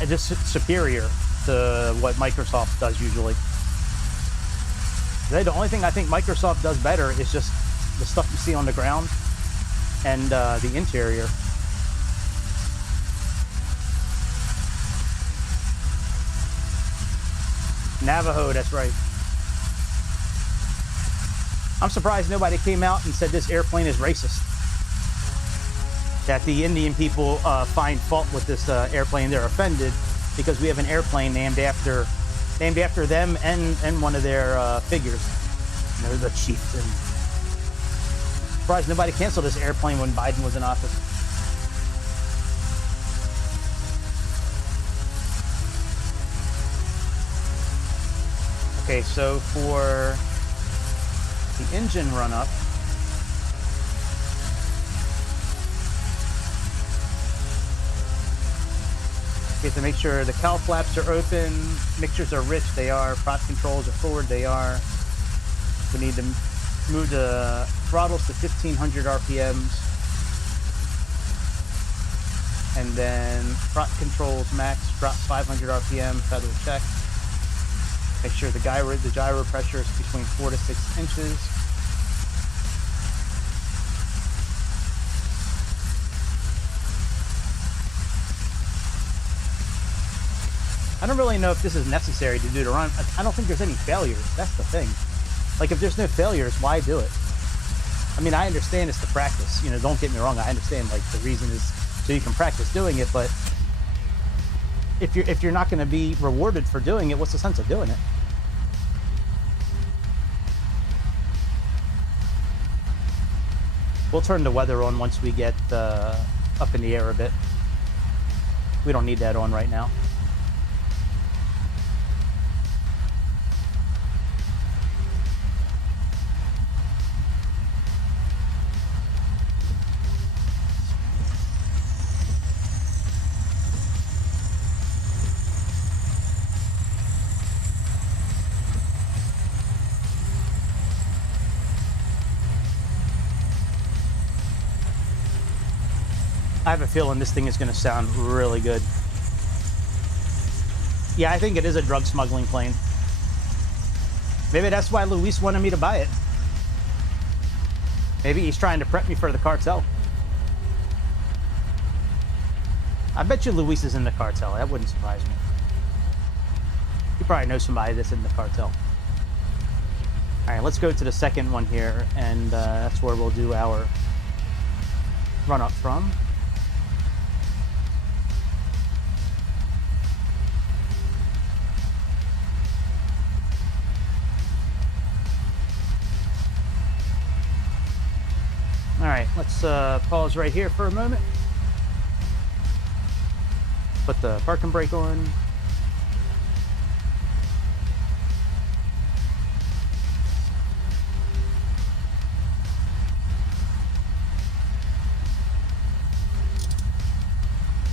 just superior to what Microsoft does usually. The only thing I think Microsoft does better is just the stuff you see on the ground and the interior. Navajo, that's right. I'm surprised nobody came out and said this airplane is racist. That the Indian people find fault with this airplane. They're offended because we have an airplane named after them and one of their figures. You know, the Chieftan. Surprised nobody canceled this airplane when Biden was in office. Okay, so for the engine run up, we have to make sure the cowl flaps are open, mixtures are rich, they are, prop controls are forward, they are. We need to move the throttles to 1500 RPMs. And then prop controls max, drop 500 RPM, feather check. Make sure the gyro pressure is between 4 to 6 inches. I don't really know if this is necessary to do the run. I don't think there's any failures. That's the thing. Like, if there's no failures, why do it? I mean, I understand it's to practice. You know, don't get me wrong. I understand, like, the reason is so you can practice doing it. But if you're not going to be rewarded for doing it, what's the sense of doing it? We'll turn the weather on once we get up in the air a bit. We don't need that on right now. I have a feeling this thing is going to sound really good. Yeah, I think it is a drug smuggling plane. Maybe that's why Luis wanted me to buy it. Maybe he's trying to prep me for the cartel. I bet you Luis is in the cartel. That wouldn't surprise me. You probably know somebody that's in the cartel. All right, let's go to the second one here, and that's where we'll do our run up from. All right, let's pause right here for a moment. Put the parking brake on.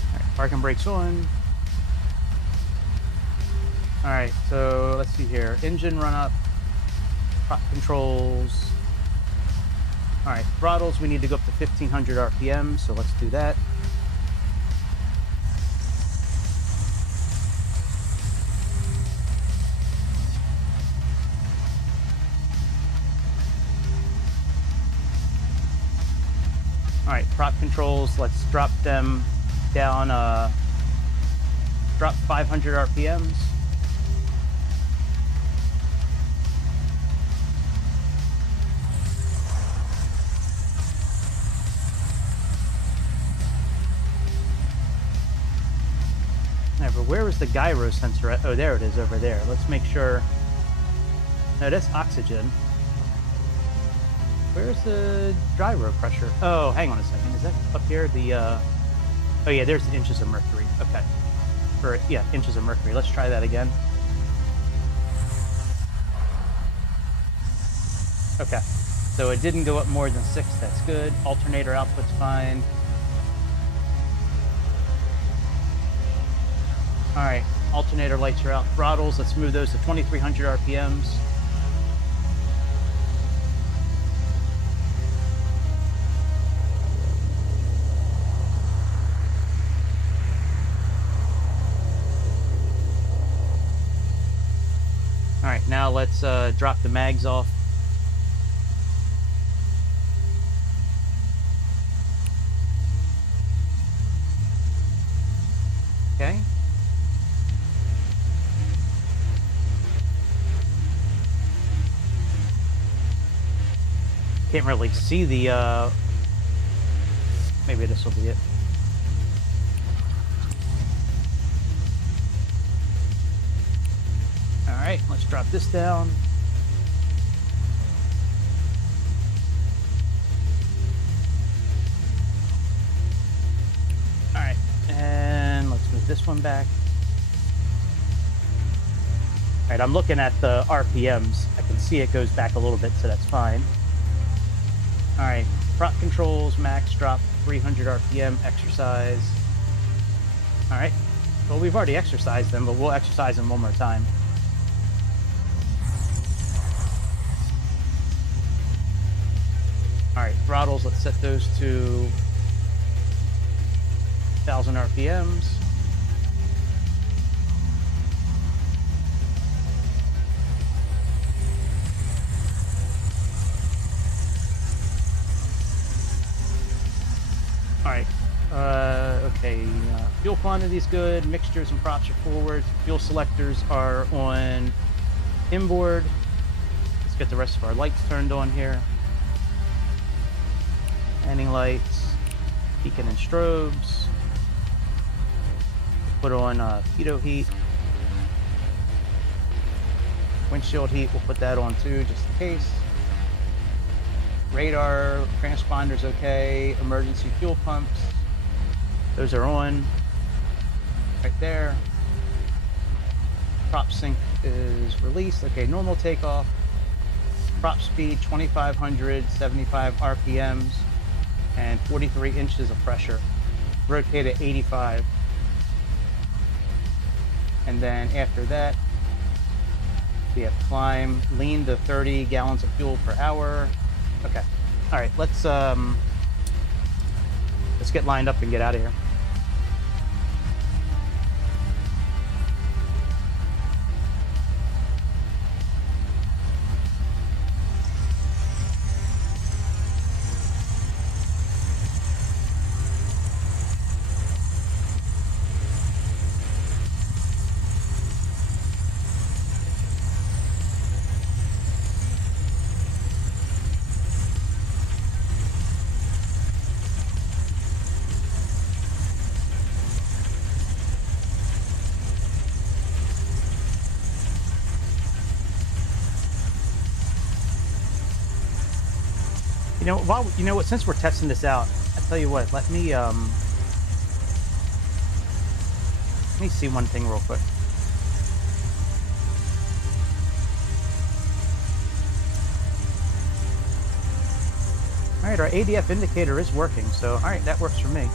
All right, parking brakes on. All right, so let's see here. Engine run up, prop controls. All right, throttles, we need to go up to 1500 RPM, so let's do that. All right, prop controls, let's drop them down, drop 500 RPMs. Where was the gyro sensor at? Oh, there it is over there. Let's make sure. No, that's oxygen. Where's the gyro pressure? Oh, hang on a second. Is that up here? The, oh yeah, there's the inches of mercury. Okay. Or, yeah, inches of mercury. Let's try that again. Okay. So it didn't go up more than 6. That's good. Alternator output's fine. All right, alternator lights are out. Throttles, let's move those to 2300 RPMs. All right, now let's drop the mags off. Okay. Can't really see the, maybe this will be it. All right, let's drop this down. All right, and let's move this one back. All right, I'm looking at the RPMs. I can see it goes back a little bit, so that's fine. All right, prop controls, max drop 300 RPM, exercise. All right, well, we've already exercised them, but we'll exercise them one more time. All right, throttles, let's set those to 1000 RPMs. All right, okay, fuel quantity is good, mixtures and props are forward, fuel selectors are on inboard. Let's get the rest of our lights turned on here. landing lights, beacon and strobes. Put on pitot heat. Windshield heat, we'll put that on too, just in case. Radar, transponder's okay. Emergency fuel pumps, those are on. Right there. Prop sync is released. Okay, normal takeoff. Prop speed 2,500, 75 RPMs, and 43 inches of pressure. Rotate at 85. And then after that, we have climb, lean to 30 gallons of fuel per hour. Okay. All right, let's get lined up and get out of here. You know what, since we're testing this out, I tell you what, let me see one thing real quick. All right, our ADF indicator is working, so all right, that works for me.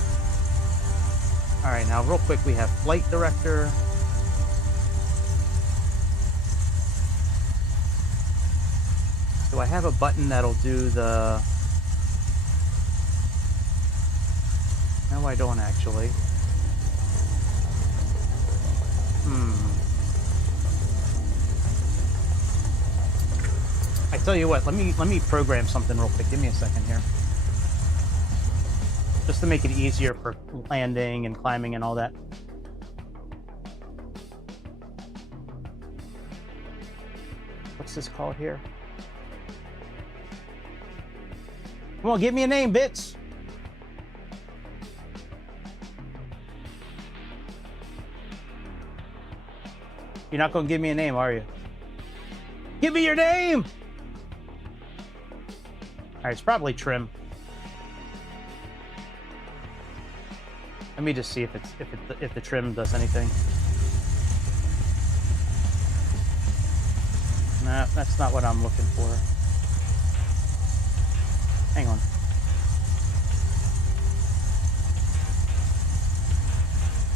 All right, now real quick, we have flight director. Do I have a button that'll do the... No, I don't actually. I tell you what, let me program something real quick. Give me a second here. Just to make it easier for landing and climbing and all that. What's this called here? Come on, give me a name, bitch. You're not gonna give me a name, are you? Give me your name! All right, it's probably trim. Let me just see if the trim does anything. Nah, that's not what I'm looking for. Hang on.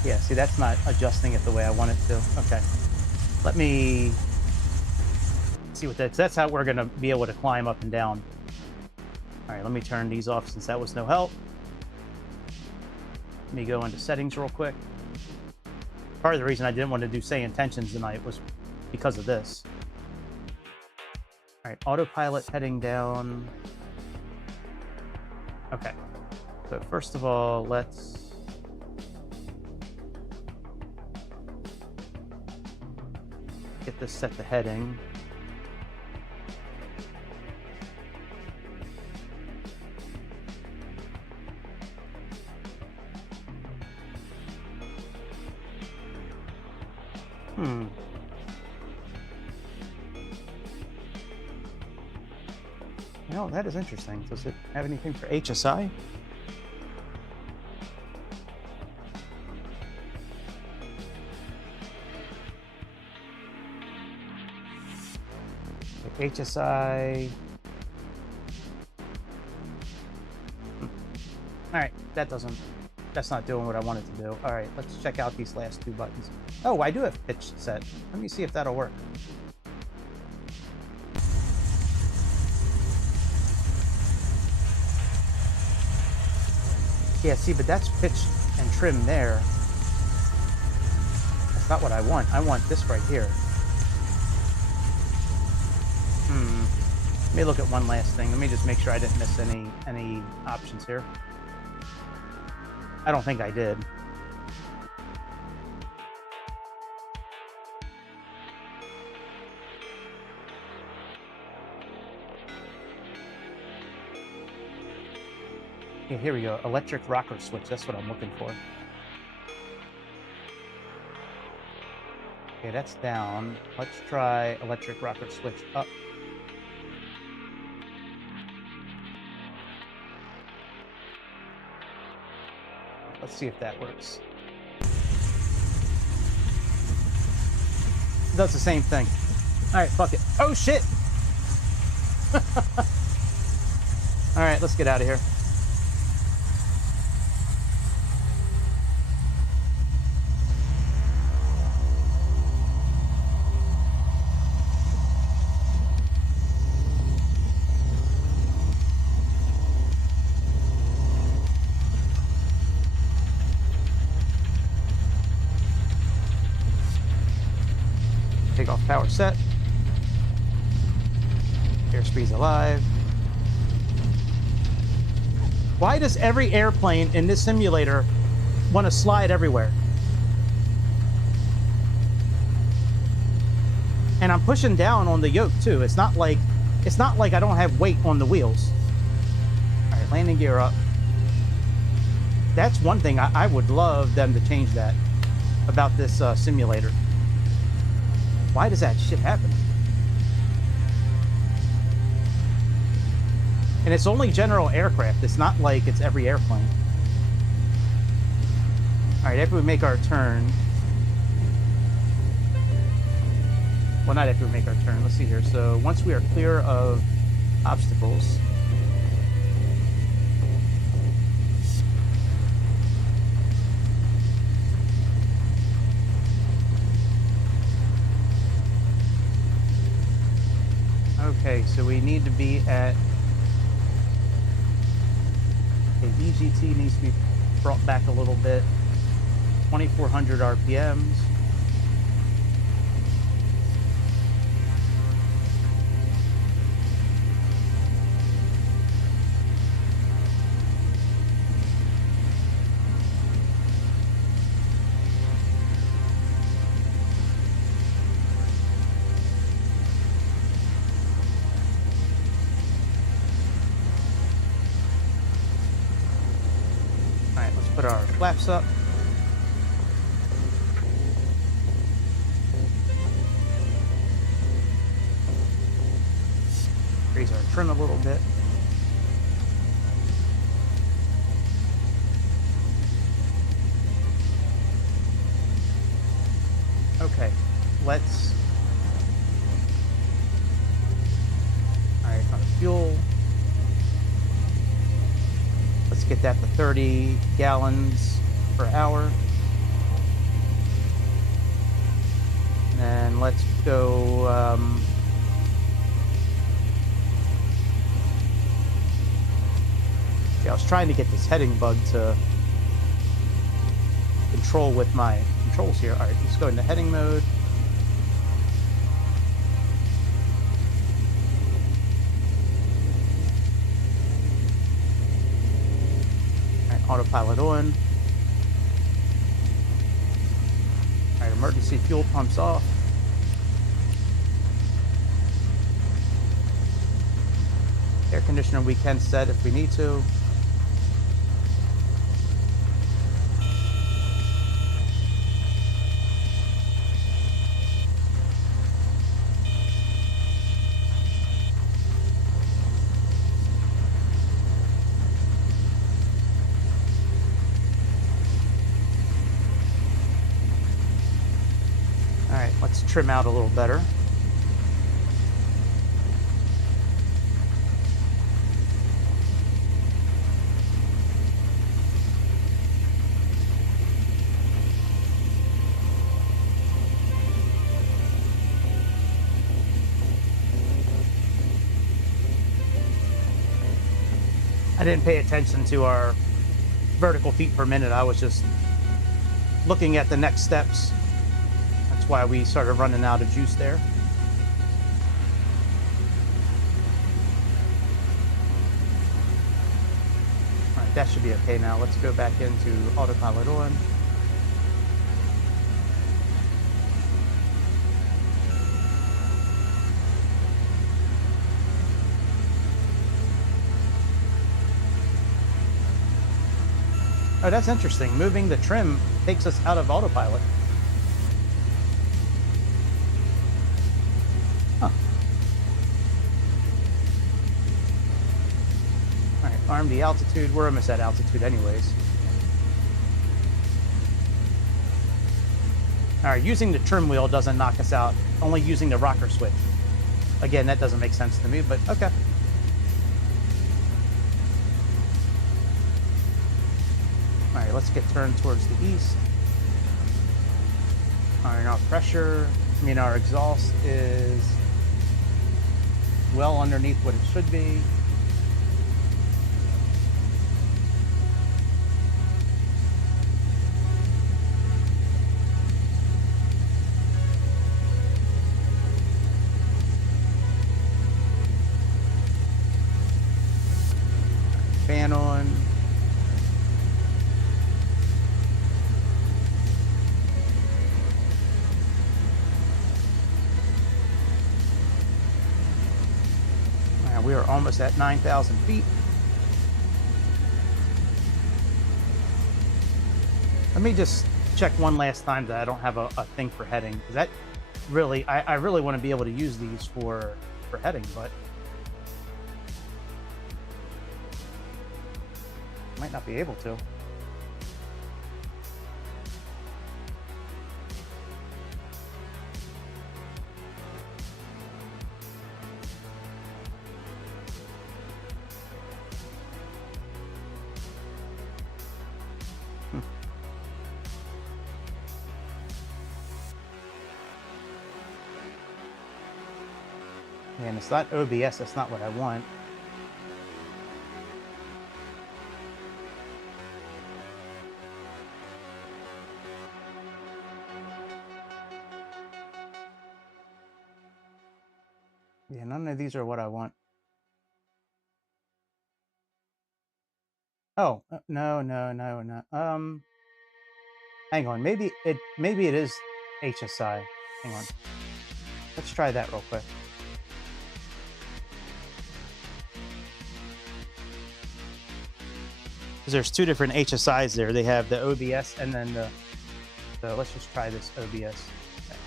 Yeah, see, that's not adjusting it the way I want it to. Okay. Let me see what that's how we're gonna be able to climb up and down. All right, let me turn these off since that was no help. Let me go into settings real quick. Part of the reason I didn't want to do say intentions tonight was because of this. All right, autopilot heading down. Okay, so first of all, let's get this set to heading. No, that is interesting. Does it have anything for HSI? HSI. All right, that's not doing what I wanted to do. All right, let's check out these last two buttons. Oh, I do have pitch set. Let me see if that'll work. Yeah, see, but that's pitch and trim there. That's not what I want. I want this right here. Let me look at one last thing. Let me just make sure I didn't miss any options here. I don't think I did. Yeah, here we go. Electric rocker switch. That's what I'm looking for. Okay, that's down. Let's try electric rocker switch up. Let's see if that works. It does the same thing. All right, fuck it. Oh, shit! All right, let's get out of here. Take off power set. Airspeed's alive. Why does every airplane in this simulator want to slide everywhere? And I'm pushing down on the yoke too. It's not like I don't have weight on the wheels. All right, landing gear up. That's one thing I would love them to change that about this simulator. Why does that shit happen? And it's only general aircraft. It's not like it's every airplane. All right, after we make our turn. Well, not after we make our turn. Let's see here. So once we are clear of obstacles. Okay, so we need to be at... Okay, EGT needs to be brought back a little bit. 2,400 RPMs. Put our flaps up. Raise our trim a little bit. Okay, let's... Alright, on fuel. Let's get that to 30 gallons per hour. And let's go... yeah, I was trying to get this heading bug to control with my controls here. All right, let's go into heading mode. Autopilot on. All right, emergency fuel pumps off. Air conditioner we can set if we need to. Let's trim out a little better. I didn't pay attention to our vertical feet per minute. I was just looking at the next steps. That's why we started running out of juice there. All right, that should be okay now. Let's go back into autopilot on. Oh, that's interesting. Moving the trim takes us out of autopilot. Huh. All right, arm the altitude. We're almost at altitude anyways. All right, using the trim wheel doesn't knock us out. Only using the rocker switch. Again, that doesn't make sense to me, but okay. All right, let's get turned towards the east. All right, our pressure, our exhaust is well underneath what it should be. Fan on. We are almost at 9,000 feet. Let me just check one last time that I don't have a thing for heading, because that really, I really want to be able to use these for heading, but might not be able to. And it's not OBS, that's not what I want. Yeah, none of these are what I want. Oh, no. Hang on, maybe it is HSI. Hang on. Let's try that real quick. Because there's two different HSIs there. They have the OBS and then so let's just try this OBS. Okay.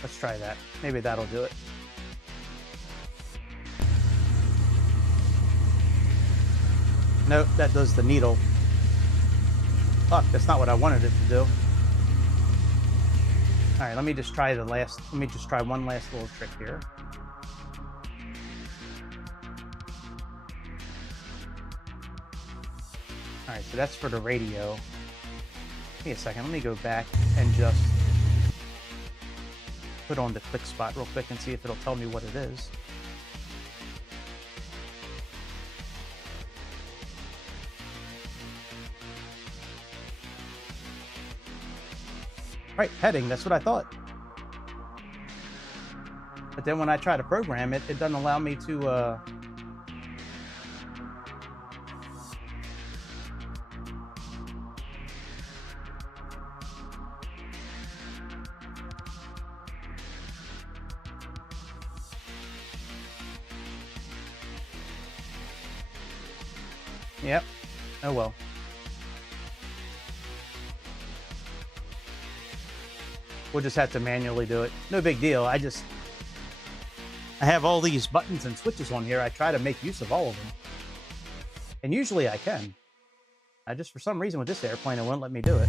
Let's try that. Maybe that'll do it. Nope, that does the needle. Fuck, that's not what I wanted it to do. All right, let me just try one last little trick here. All right, so that's for the radio. Give me a second, let me go back and just put on the click spot real quick and see if it'll tell me what it is. Right, heading, that's what I thought. But then when I try to program it, it doesn't allow me to, Yep, oh well. We'll just have to manually do it. No big deal. I have all these buttons and switches on here. I try to make use of all of them. And usually I can. I just, for some reason with this airplane, it won't let me do it.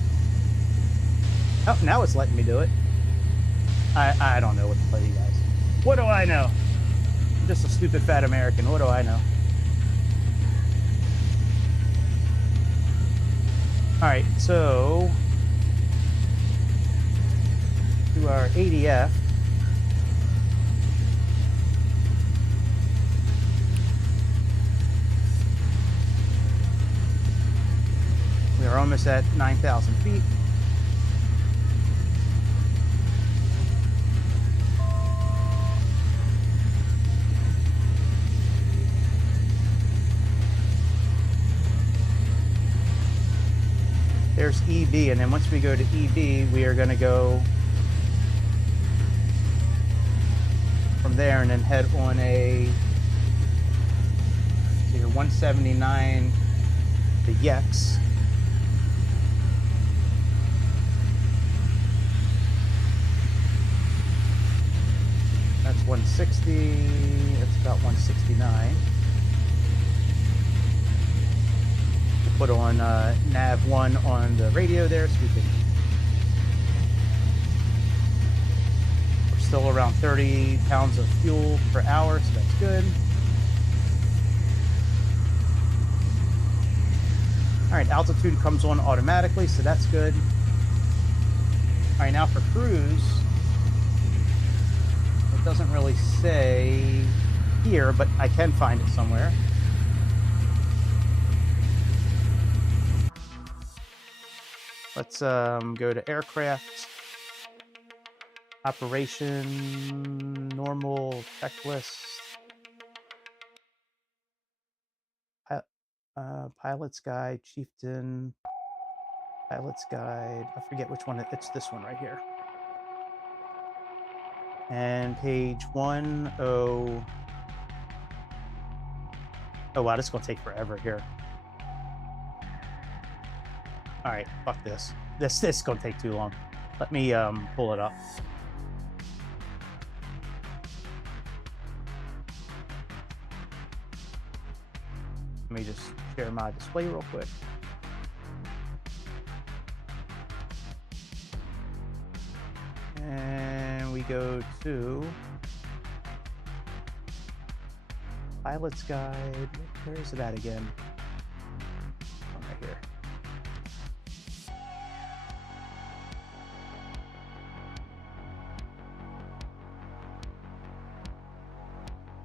Oh, now it's letting me do it. I don't know what to tell you guys. What do I know? I'm just a stupid fat American. What do I know? All right, so to our ADF. We are almost at 9,000 feet. There's EB, and then once we go to EB, we are going to go from there and then head on a 179 to YEX. That's 160. That's about 169. We'll put on nav 1 on the radio there, so we can. We're still around 30 pounds of fuel per hour, so that's good. All right, altitude comes on automatically, so that's good. All right, now for cruise. It doesn't really say here, but I can find it somewhere. Let's go to aircraft, operation, normal, checklist, pilot's guide, Chieftan, pilot's guide. I forget which one. It's this one right here. And page 10. Oh wow, this is gonna take forever here. All right, fuck this. This is gonna take too long. Let me pull it up. Let me just share my display real quick. And we go to pilot's guide. Where is it at again? Right here.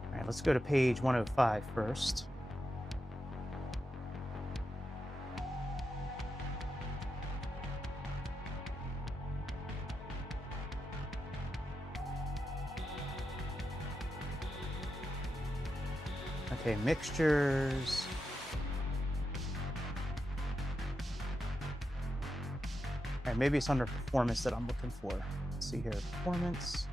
All right, let's go to page 105 first. Okay, mixtures. All right, maybe it's under performance that I'm looking for. Let's see here, performance.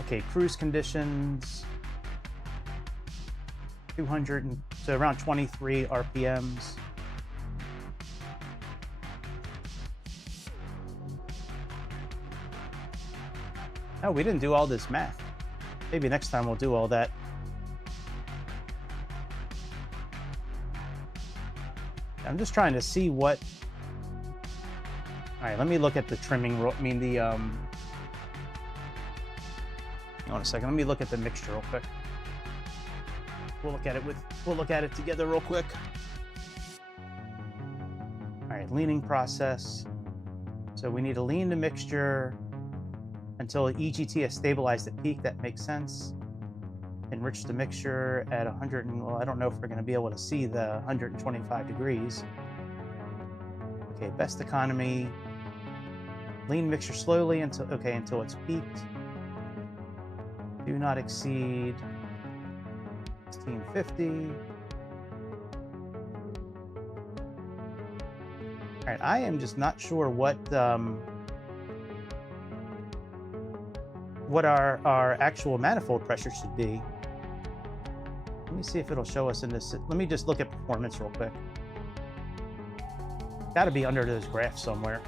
Okay, cruise conditions. 200, so around 23 RPMs. Oh, we didn't do all this math. Maybe next time we'll do all that. I'm just trying to see what. All right, let me look at the trimming. I mean the. Hang on a second. Let me look at the mixture real quick. We'll look at it together real quick. All right, leaning process. So we need to lean the mixture until EGT has stabilized at peak. That makes sense. Enrich the mixture at 100, and well, I don't know if we're going to be able to see the 125 degrees. Okay, best economy. Lean mixture slowly until it's peaked. Do not exceed 1650. All right, I am just not sure what our actual manifold pressure should be. Let me see if it'll show us in this. Let me just look at performance real quick. Got to be under those graphs somewhere.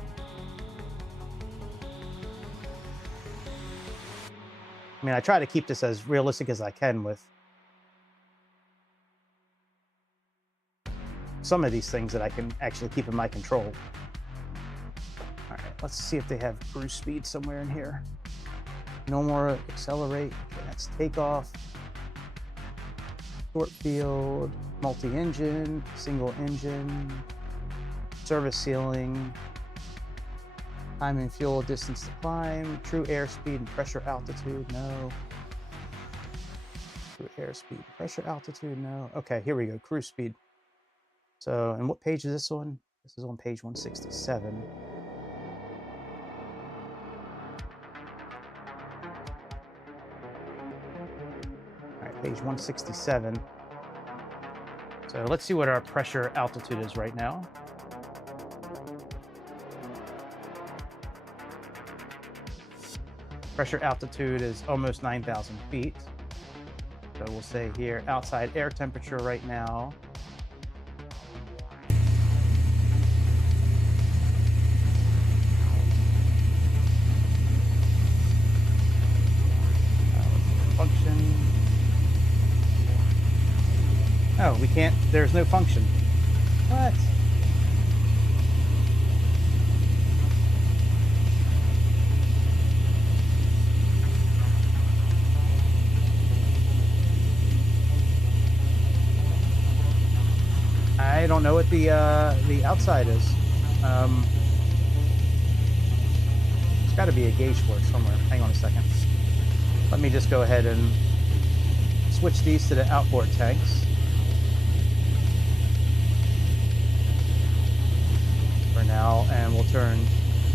I mean, I try to keep this as realistic as I can with some of these things that I can actually keep in my control. All right, let's see if they have cruise speed somewhere in here. No more accelerate. Okay, that's takeoff. Short field, multi-engine, single engine, service ceiling, time and fuel, distance to climb, true airspeed and pressure altitude, no. True airspeed, pressure altitude, no. Okay, here we go, cruise speed. So, and what page is this on? This is on page 167. Page 167. So let's see what our pressure altitude is right now. Pressure altitude is almost 9,000 feet. So we'll say here, outside air temperature right now. Function. Oh, we can't, there's no function. What? I don't know what the outside is. There's got to be a gauge for it somewhere. Hang on a second. Let me just go ahead and switch these to the outboard tanks for now, and we'll turn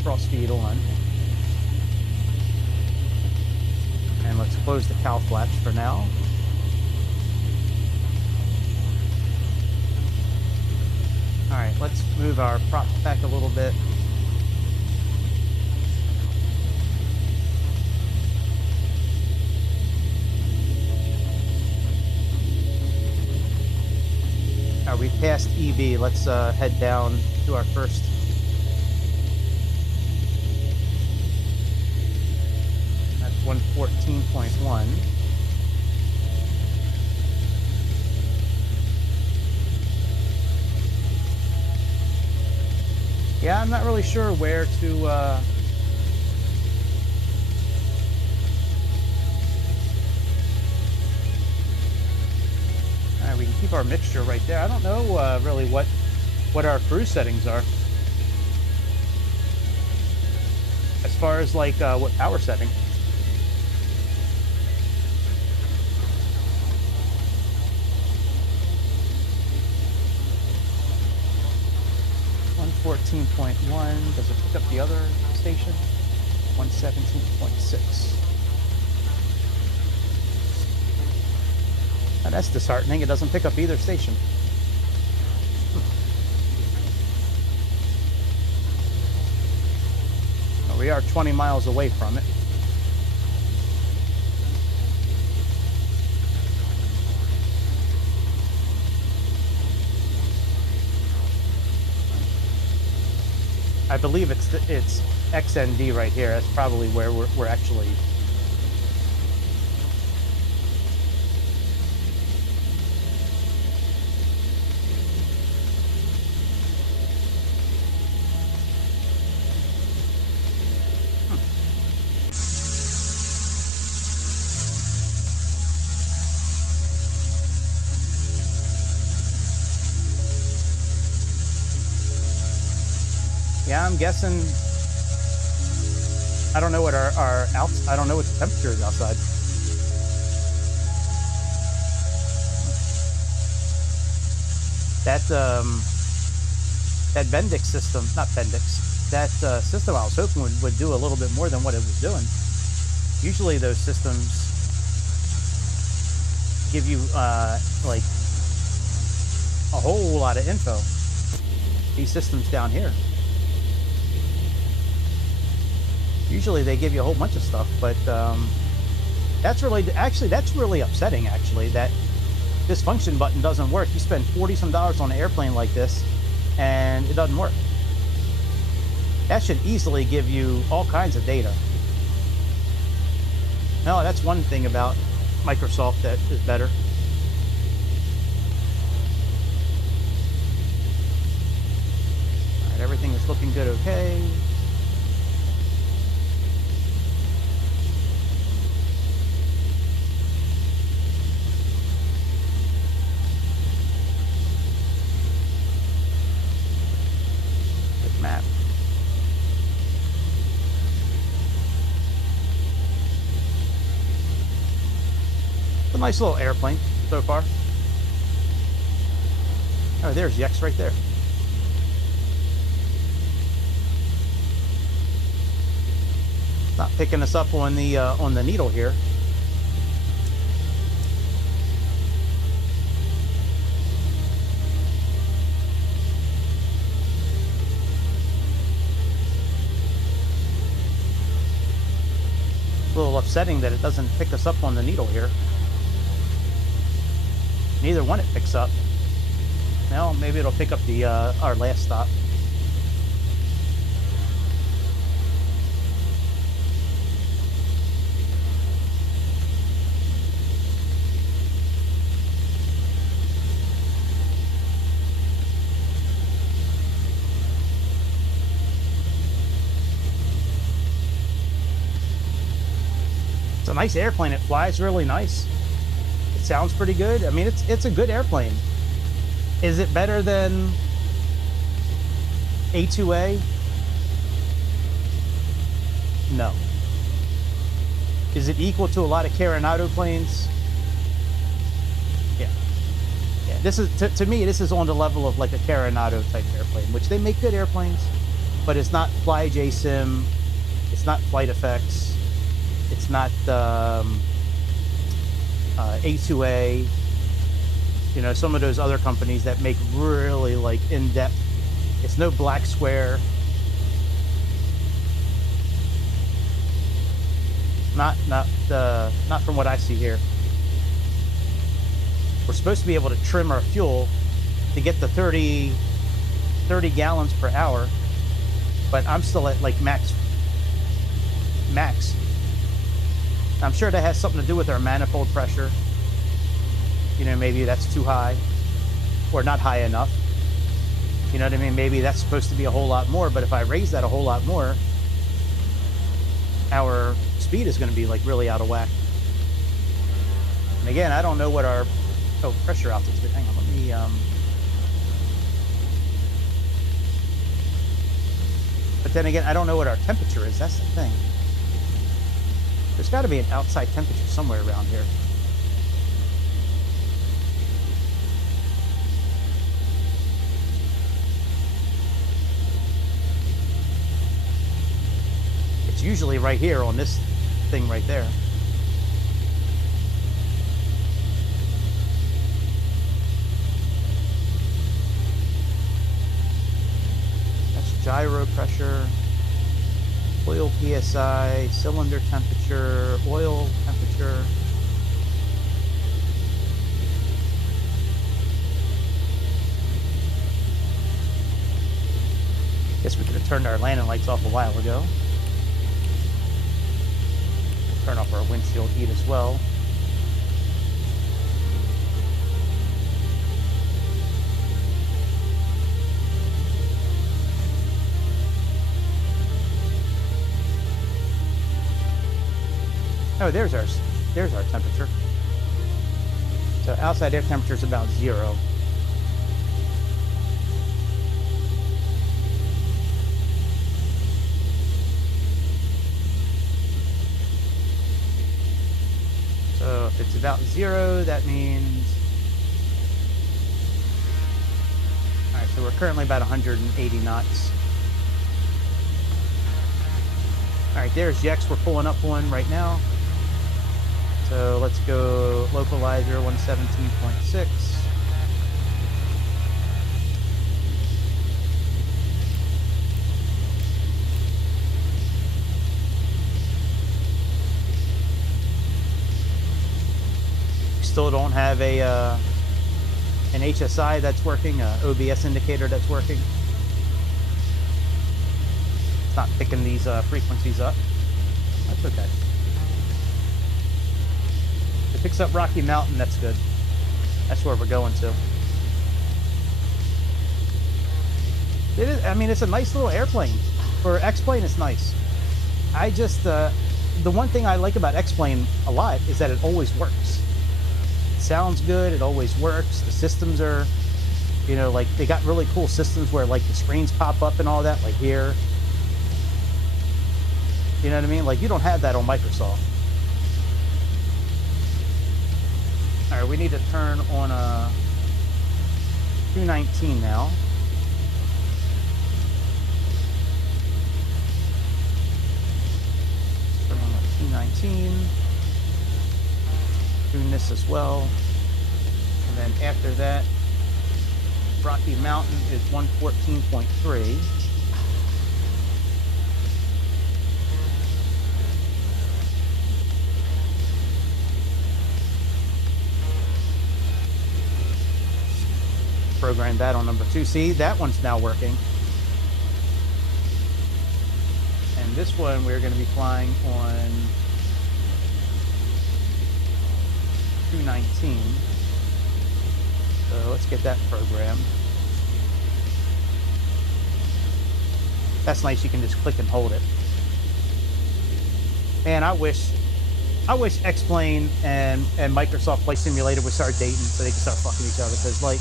cross feed on. And let's close the cow flaps for now. All right, let's move our prop back a little bit. All right, we passed EB. Let's head down to our first. That's 114.1. Yeah, I'm not really sure where to all right, we can keep our mixture right there. I don't know really what our cruise settings are as far as like what power setting. $14.1. Does it pick up the other station? 117.6. And that's disheartening. It doesn't pick up either station. Well, we are 20 miles away from it. I believe it's XND right here. That's probably where we're actually. Yeah, I'm guessing. I don't know what I don't know what the temperature is outside. That Bendix system, not Bendix, that system I was hoping would do a little bit more than what it was doing. Usually those systems give you like a whole lot of info. These systems down here. Usually they give you a whole bunch of stuff, but that's really upsetting. Actually, that this function button doesn't work. You spend $40-some on an airplane like this, and it doesn't work. That should easily give you all kinds of data. No, that's one thing about Microsoft that is better. All right, everything is looking good. Okay. Map. It's a nice little airplane so far. Oh, there's YEX right there. Not picking us up on the needle here. A little upsetting that it doesn't pick us up on the needle here. Neither one it picks up. Well, maybe it'll pick up the our last stop. It's a nice airplane. It flies really nice. It sounds pretty good. I mean, it's a good airplane. Is it better than A2A? No. Is it equal to a lot of Coronado planes? Yeah. Yeah. This is to me. This is on the level of like a Coronado type airplane, which they make good airplanes, but it's not Fly JSim. It's not Flight Effects. It's not A2A. You know, some of those other companies that make really like in-depth. It's no Black Square. Not from what I see here. We're supposed to be able to trim our fuel to get the 30 gallons per hour, but I'm still at like max. I'm sure that has something to do with our manifold pressure. You know, maybe that's too high or not high enough. You know what I mean? Maybe that's supposed to be a whole lot more, but if I raise that a whole lot more, our speed is going to be like really out of whack. And again, I don't know what our pressure altitude is. Hang on, let me but then again, I don't know what our temperature is. That's the thing. There's got to be an outside temperature somewhere around here. It's usually right here on this thing right there. That's gyro pressure. Oil PSI, cylinder temperature, oil temperature. Guess we could have turned our landing lights off a while ago. Turn off our windshield heat as well. Oh, there's our temperature. So outside air temperature is about 0. So if it's about 0, that means... Alright, so we're currently about 180 knots. Alright, there's YEX we're pulling up on right now. So let's go localizer 117.6. Still don't have a an HSI that's working, a OBS indicator that's working. It's not picking these frequencies up. That's okay. It picks up Rocky Mountain, that's good. That's where we're going to. It is, I mean, it's a nice little airplane. For X-Plane, it's nice. I just, the one thing I like about X-Plane a lot is that it always works. It sounds good, it always works. The systems are, you know, like, they got really cool systems where, like, the screens pop up and all that, like here. You know what I mean? Like, you don't have that on Microsoft. All right, we need to turn on a 219 now. Turn on a 219. Doing this as well. And then after that, Rocky Mountain is 114.3. program that on number 2. See, that one's now working. And this one we're going to be flying on 219. So let's get that programmed. That's nice, you can just click and hold it. Man, I wish X-Plane and Microsoft Flight Simulator would start dating so they could start fucking each other. Because, like,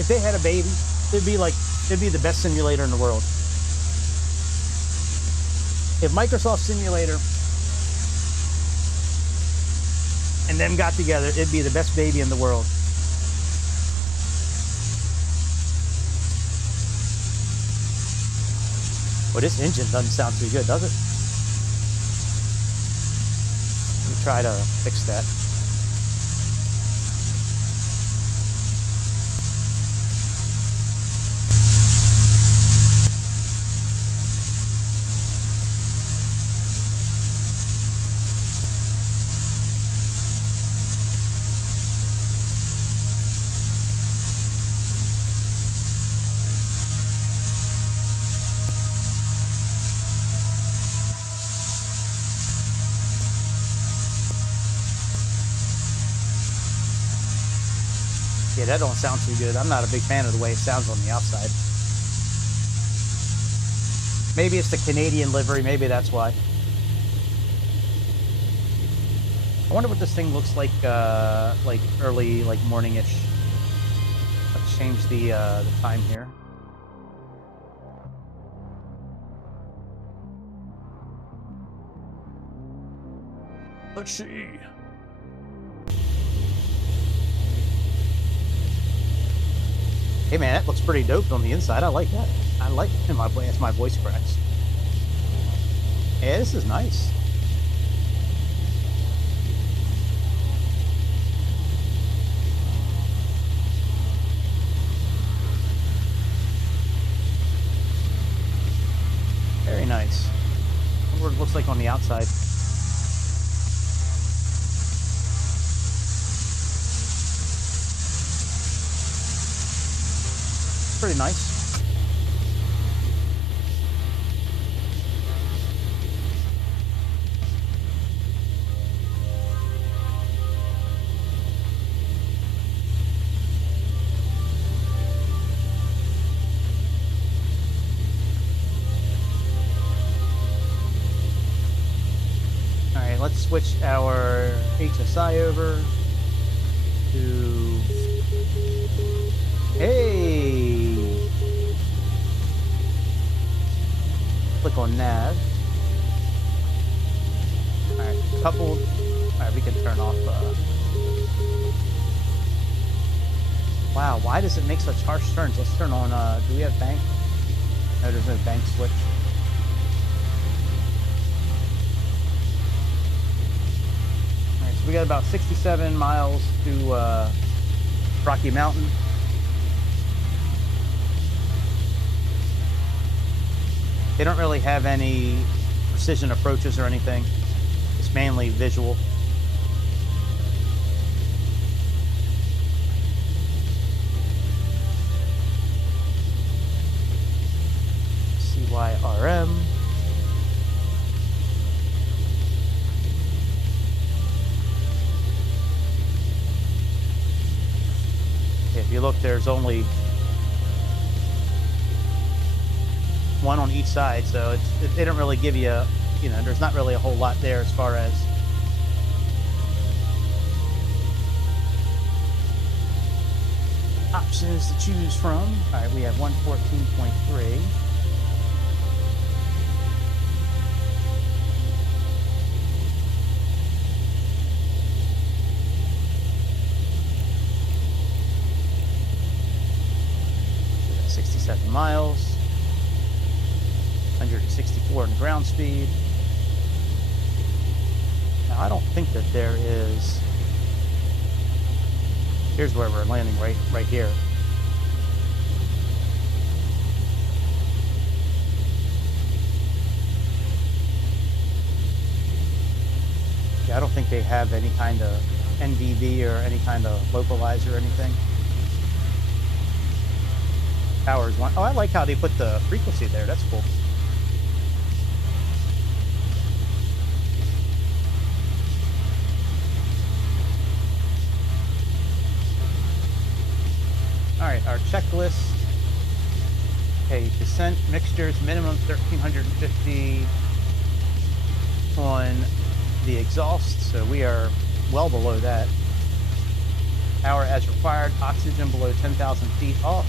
if they had a baby, it'd be the best simulator in the world. If Microsoft Simulator and them got together, it'd be the best baby in the world. Well, this engine doesn't sound too good, does it? Let me try to fix that. Yeah, that don't sound too good. I'm not a big fan of the way it sounds on the outside. Maybe it's the Canadian livery. Maybe that's why. I wonder what this thing looks like early, like morning-ish. Let's change the time here. Let's see. Hey man, that looks pretty dope on the inside. I like that. I like it. As my voice cracks. Yeah, this is nice. Very nice. I wonder what it looks like on the outside. Pretty nice. All right, let's switch our HSI over to click on nav. Alright, coupled. Alright, we can turn off. Wow, why does it make such harsh turns? Let's turn on, do we have bank? No, there's no bank switch. Alright, so we got about 67 miles to Rocky Mountain. They don't really have any precision approaches or anything. It's mainly visual. CYRM. If you look, there's only one on each side, so they don't really give you, you know, there's not really a whole lot there as far as options to choose from. All right, we have 114.3. We got 67 miles. 164 in ground speed. Now, I don't think that there is. Here's where we're landing, right here. Yeah, I don't think they have any kind of NVV or any kind of localizer or anything. Power is 1. Oh, I like how they put the frequency there. That's cool. All right, our checklist. Okay, descent mixtures, minimum 1,350 on the exhaust, so we are well below that. Power as required, oxygen below 10,000 feet off.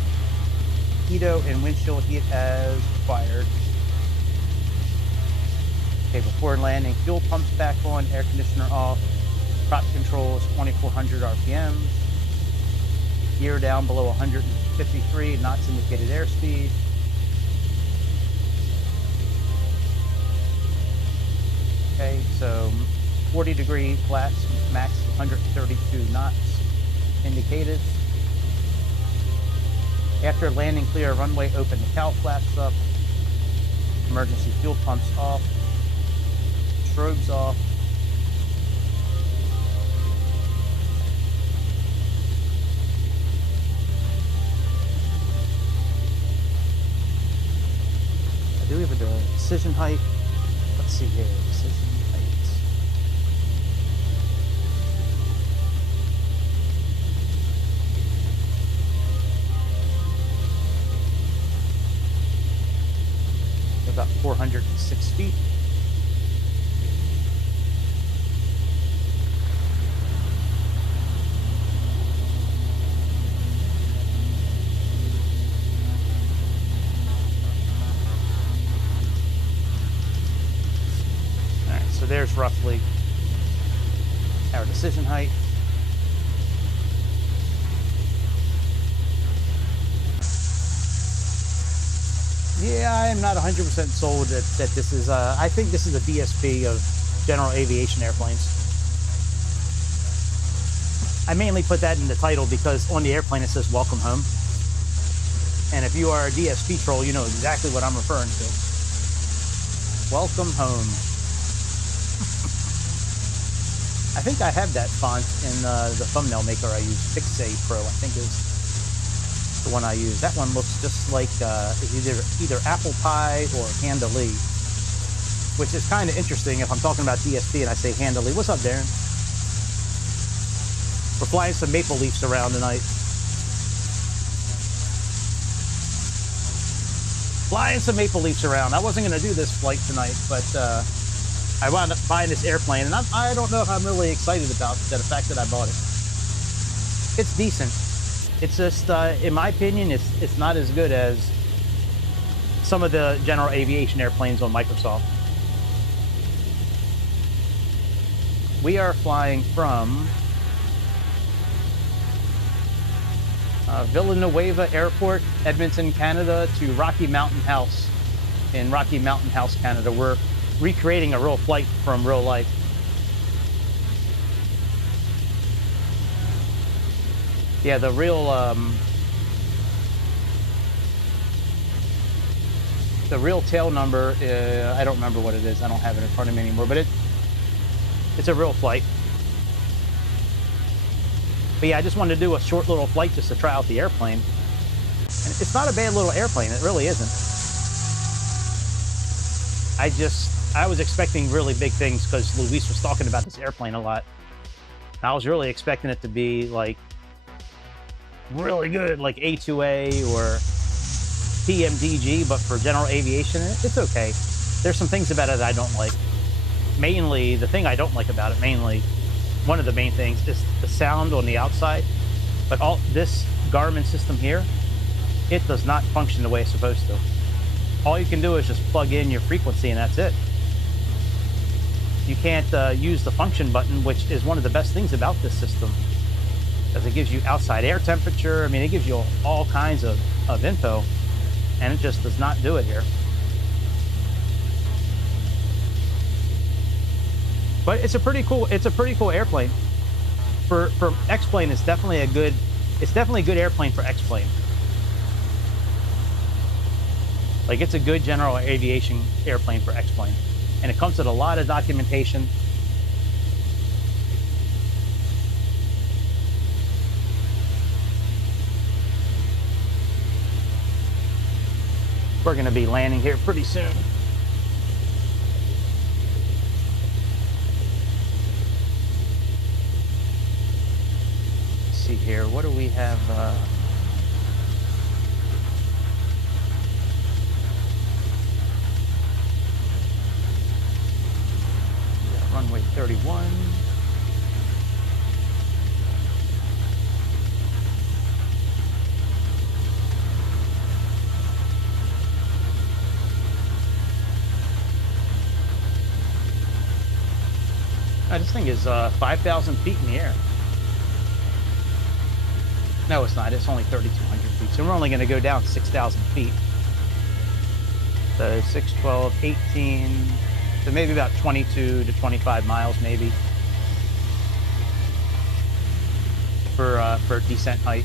Heato and windshield heat as required. Okay, before landing, fuel pumps back on, air conditioner off. Prop controls 2,400 RPMs. Gear down below 153 knots indicated airspeed. Okay, so 40-degree flats, max 132 knots indicated. After landing clear, runway open, the cowl flaps up. Emergency fuel pumps off. Strobes off. Do we have a decision height? Let's see here, decision height. About 406 feet. All right, so there's roughly our decision height. Yeah, I am not 100% sold that this is, I think this is a DSP of general aviation airplanes. I mainly put that in the title because on the airplane it says welcome home. And if you are a DSP troll, you know exactly what I'm referring to. Welcome home. I think I have that font in the thumbnail maker I use, Pixay Pro, I think is the one I use. That one looks just like either apple pie or Handley, which is kind of interesting if I'm talking about DSP and I say Handley. What's up, Darren? We're flying some maple leafs around tonight. Flying some maple leafs around. I wasn't going to do this flight tonight, but I wound up buying this airplane, and I don't know if I'm really excited about the fact that I bought it. It's decent. It's just, in my opinion, it's not as good as some of the general aviation airplanes on Microsoft. We are flying from Villanueva Airport, Edmonton, Canada, to Rocky Mountain House in Rocky Mountain House, Canada. We're recreating a real flight from real life. Yeah, the real tail number, I don't remember what it is. I don't have it in front of me anymore, but it's a real flight. But yeah, I just wanted to do a short little flight just to try out the airplane. And it's not a bad little airplane. It really isn't. I was expecting really big things because Luis was talking about this airplane a lot. And I was really expecting it to be like really good, like A2A or PMDG, but for general aviation, it's okay. There's some things about it that I don't like. Mainly, the thing I don't like about it, one of the main things is the sound on the outside. But all this Garmin system here, it does not function the way it's supposed to. All you can do is just plug in your frequency and that's it. You can't use the function button, which is one of the best things about this system, because it gives you outside air temperature. I mean, it gives you all kinds of info, and it just does not do it here. But it's a pretty cool airplane. For X-plane, it's definitely a good airplane for X-plane. Like, it's a good general aviation airplane for X-plane. And it comes with a lot of documentation. We're going to be landing here pretty soon. Let's see here. What do we have? Yeah, runway 31. This thing is 5,000 feet in the air. No, it's not. It's only 3,200 feet. So we're only going to go down 6,000 feet. So 6, 12, 18. So maybe about 22 to 25 miles, maybe, for descent height.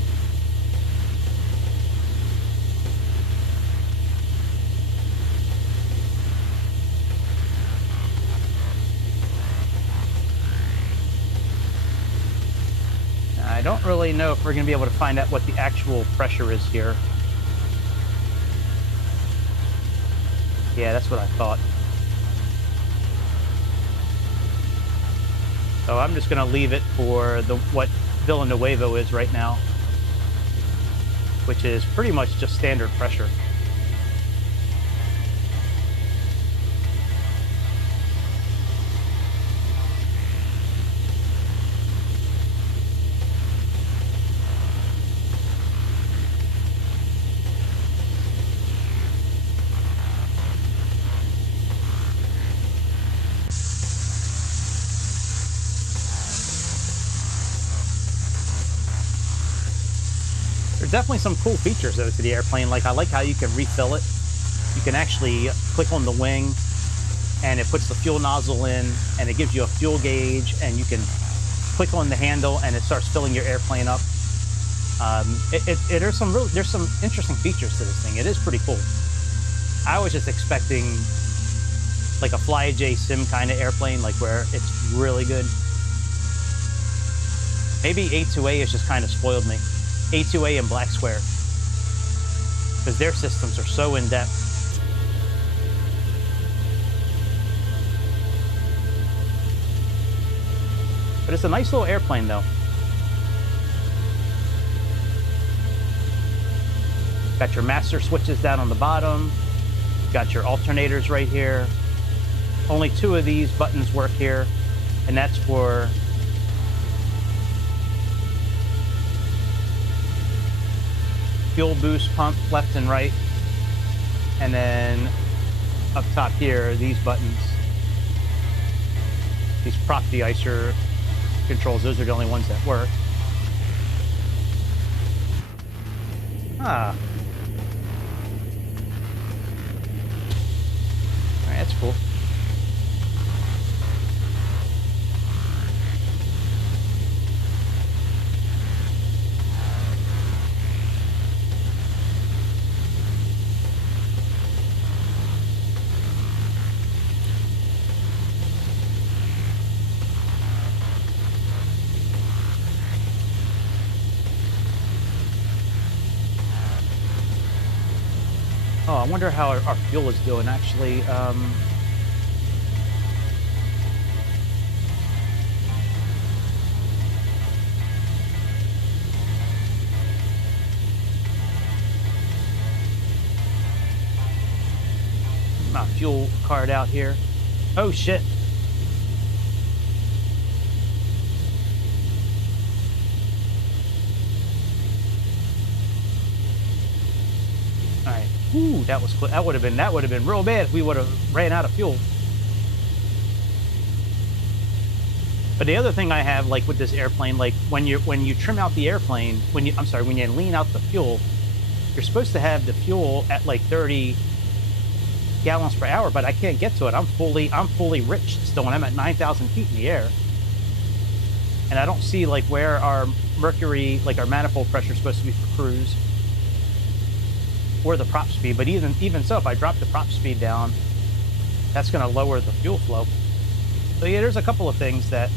I don't really know if we're going to be able to find out what the actual pressure is here. Yeah, that's what I thought. So I'm just going to leave it for what Villanueva is right now, which is pretty much just standard pressure. Definitely some cool features though to the airplane. Like I like how you can refill it. You can actually click on the wing and it puts the fuel nozzle in and it gives you a fuel gauge, and you can click on the handle and it starts filling your airplane up. There's some interesting features to this thing. It is pretty cool. I was just expecting like a FlyJ sim kind of airplane, like where it's really good. Maybe A2A has just kind of spoiled me. A2A and Black Square, because their systems are so in-depth. But it's a nice little airplane though. Got your master switches down on the bottom. Got your alternators right here. Only 2 of these buttons work here, and that's for fuel boost pump left and right. And then up top here, these buttons, these prop de-icer controls, those are the only ones that work. Ah. All right, that's cool. Oh, I wonder how our fuel is doing, actually. All my fuel card out here. Oh, shit. All right. Ooh, that was that would have been real bad if we would have ran out of fuel. But the other thing I have, like with this airplane, like when you trim out the airplane, when you lean out the fuel, you're supposed to have the fuel at like 30 gallons per hour, but I can't get to it. I'm fully rich still, and I'm at 9,000 feet in the air, and I don't see like where our mercury, like our manifold pressure, is supposed to be for cruise, or the prop speed. But even so, if I drop the prop speed down, that's going to lower the fuel flow. So yeah, there's a couple of things that,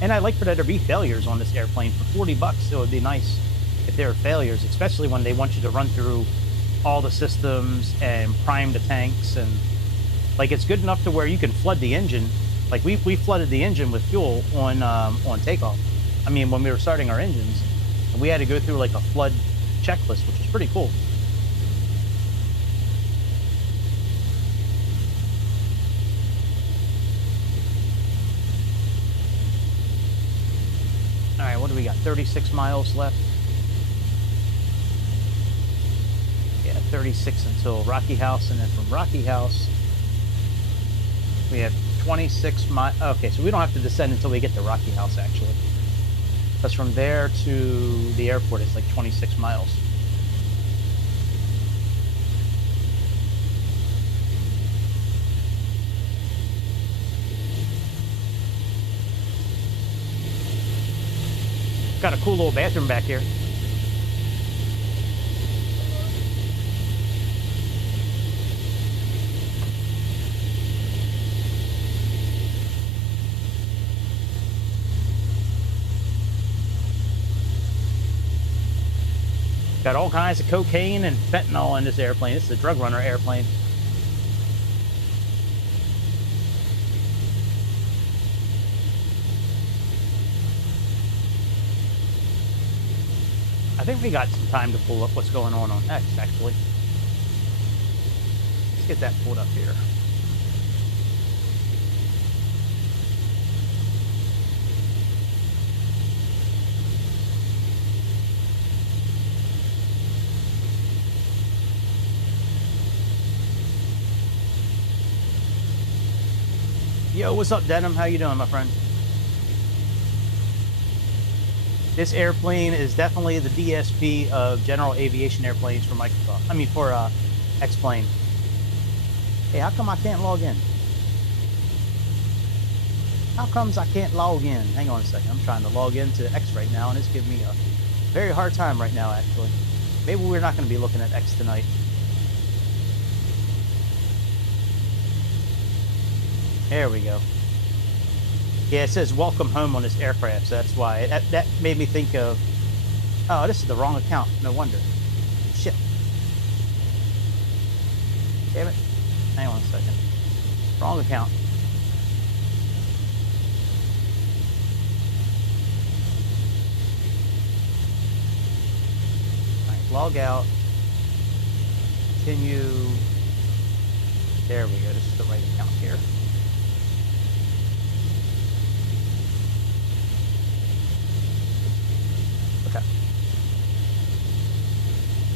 and I like for there to be failures on this airplane. For $40, it would be nice if there are failures, especially when they want you to run through all the systems and prime the tanks, and like it's good enough to where you can flood the engine. Like we flooded the engine with fuel on takeoff. I mean, when we were starting our engines, and we had to go through like a flood checklist, which was pretty cool. All right, what do we got? 36 miles left. Yeah, 36 until Rocky House, and then from Rocky House, we have 26 miles. Okay, so we don't have to descend until we get to Rocky House, actually. Because from there to the airport, it's like 26 miles. Got a cool little bathroom back here. Got all kinds of cocaine and fentanyl in this airplane. This is a drug runner airplane. I think we got some time to pull up what's going on X, actually. Let's get that pulled up here. Yo, what's up, Denim? How you doing, my friend? This airplane is definitely the DSP of general aviation airplanes for Microsoft. I mean, for X-Plane. Hey, how come I can't log in? How comes I can't log in? Hang on a second. I'm trying to log into X right now, and it's giving me a very hard time right now, actually. Maybe we're not going to be looking at X tonight. There we go. Yeah, it says welcome home on this aircraft, so that's why. That made me think of, oh, this is the wrong account. No wonder. Shit. Damn it. Hang on a second. Wrong account. All right, log out. Continue. There we go. This is the right account here.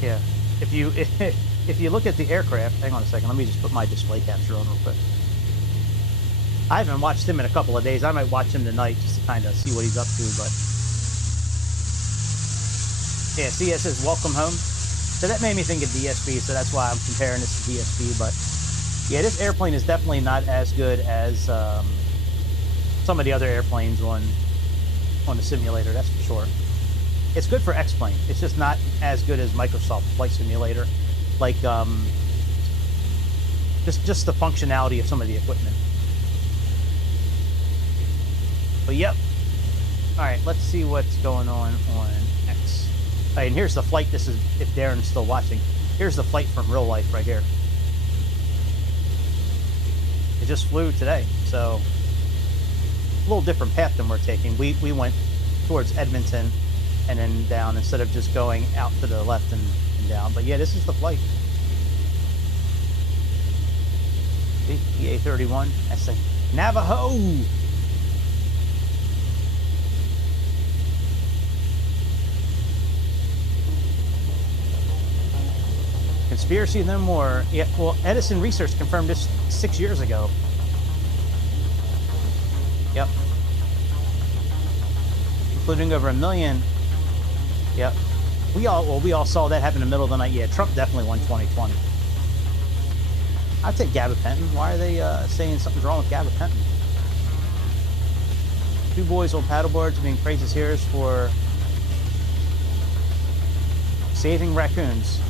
Yeah, if you look at the aircraft, hang on a second, let me just put my display capture on real quick. I haven't watched him in a couple of days. I might watch him tonight just to kind of see what he's up to, but yeah, see, it says welcome home. So that made me think of DSP, so that's why I'm comparing this to DSP. But yeah, this airplane is definitely not as good as some of the other airplanes on the simulator, that's for sure. It's good for X-Plane. It's just not as good as Microsoft Flight Simulator. Like, just the functionality of some of the equipment. But yep. All right, let's see what's going on X. All right, and here's the flight. This is, if Darren's still watching, here's the flight from real life right here. It just flew today, so a little different path than we're taking. We went towards Edmonton and then down instead of just going out to the left and down. But yeah, this is the flight. PA31, that's a Navajo. Conspiracy no more. Yeah, well, Edison Research confirmed this 6 years ago. Yep. Including over 1 million. Yep. We all saw that happen in the middle of the night. Yeah, Trump definitely won 2020. I'd take gabapentin. Why are they saying something's wrong with gabapentin? 2 boys on paddleboards being praised as heroes for saving raccoons.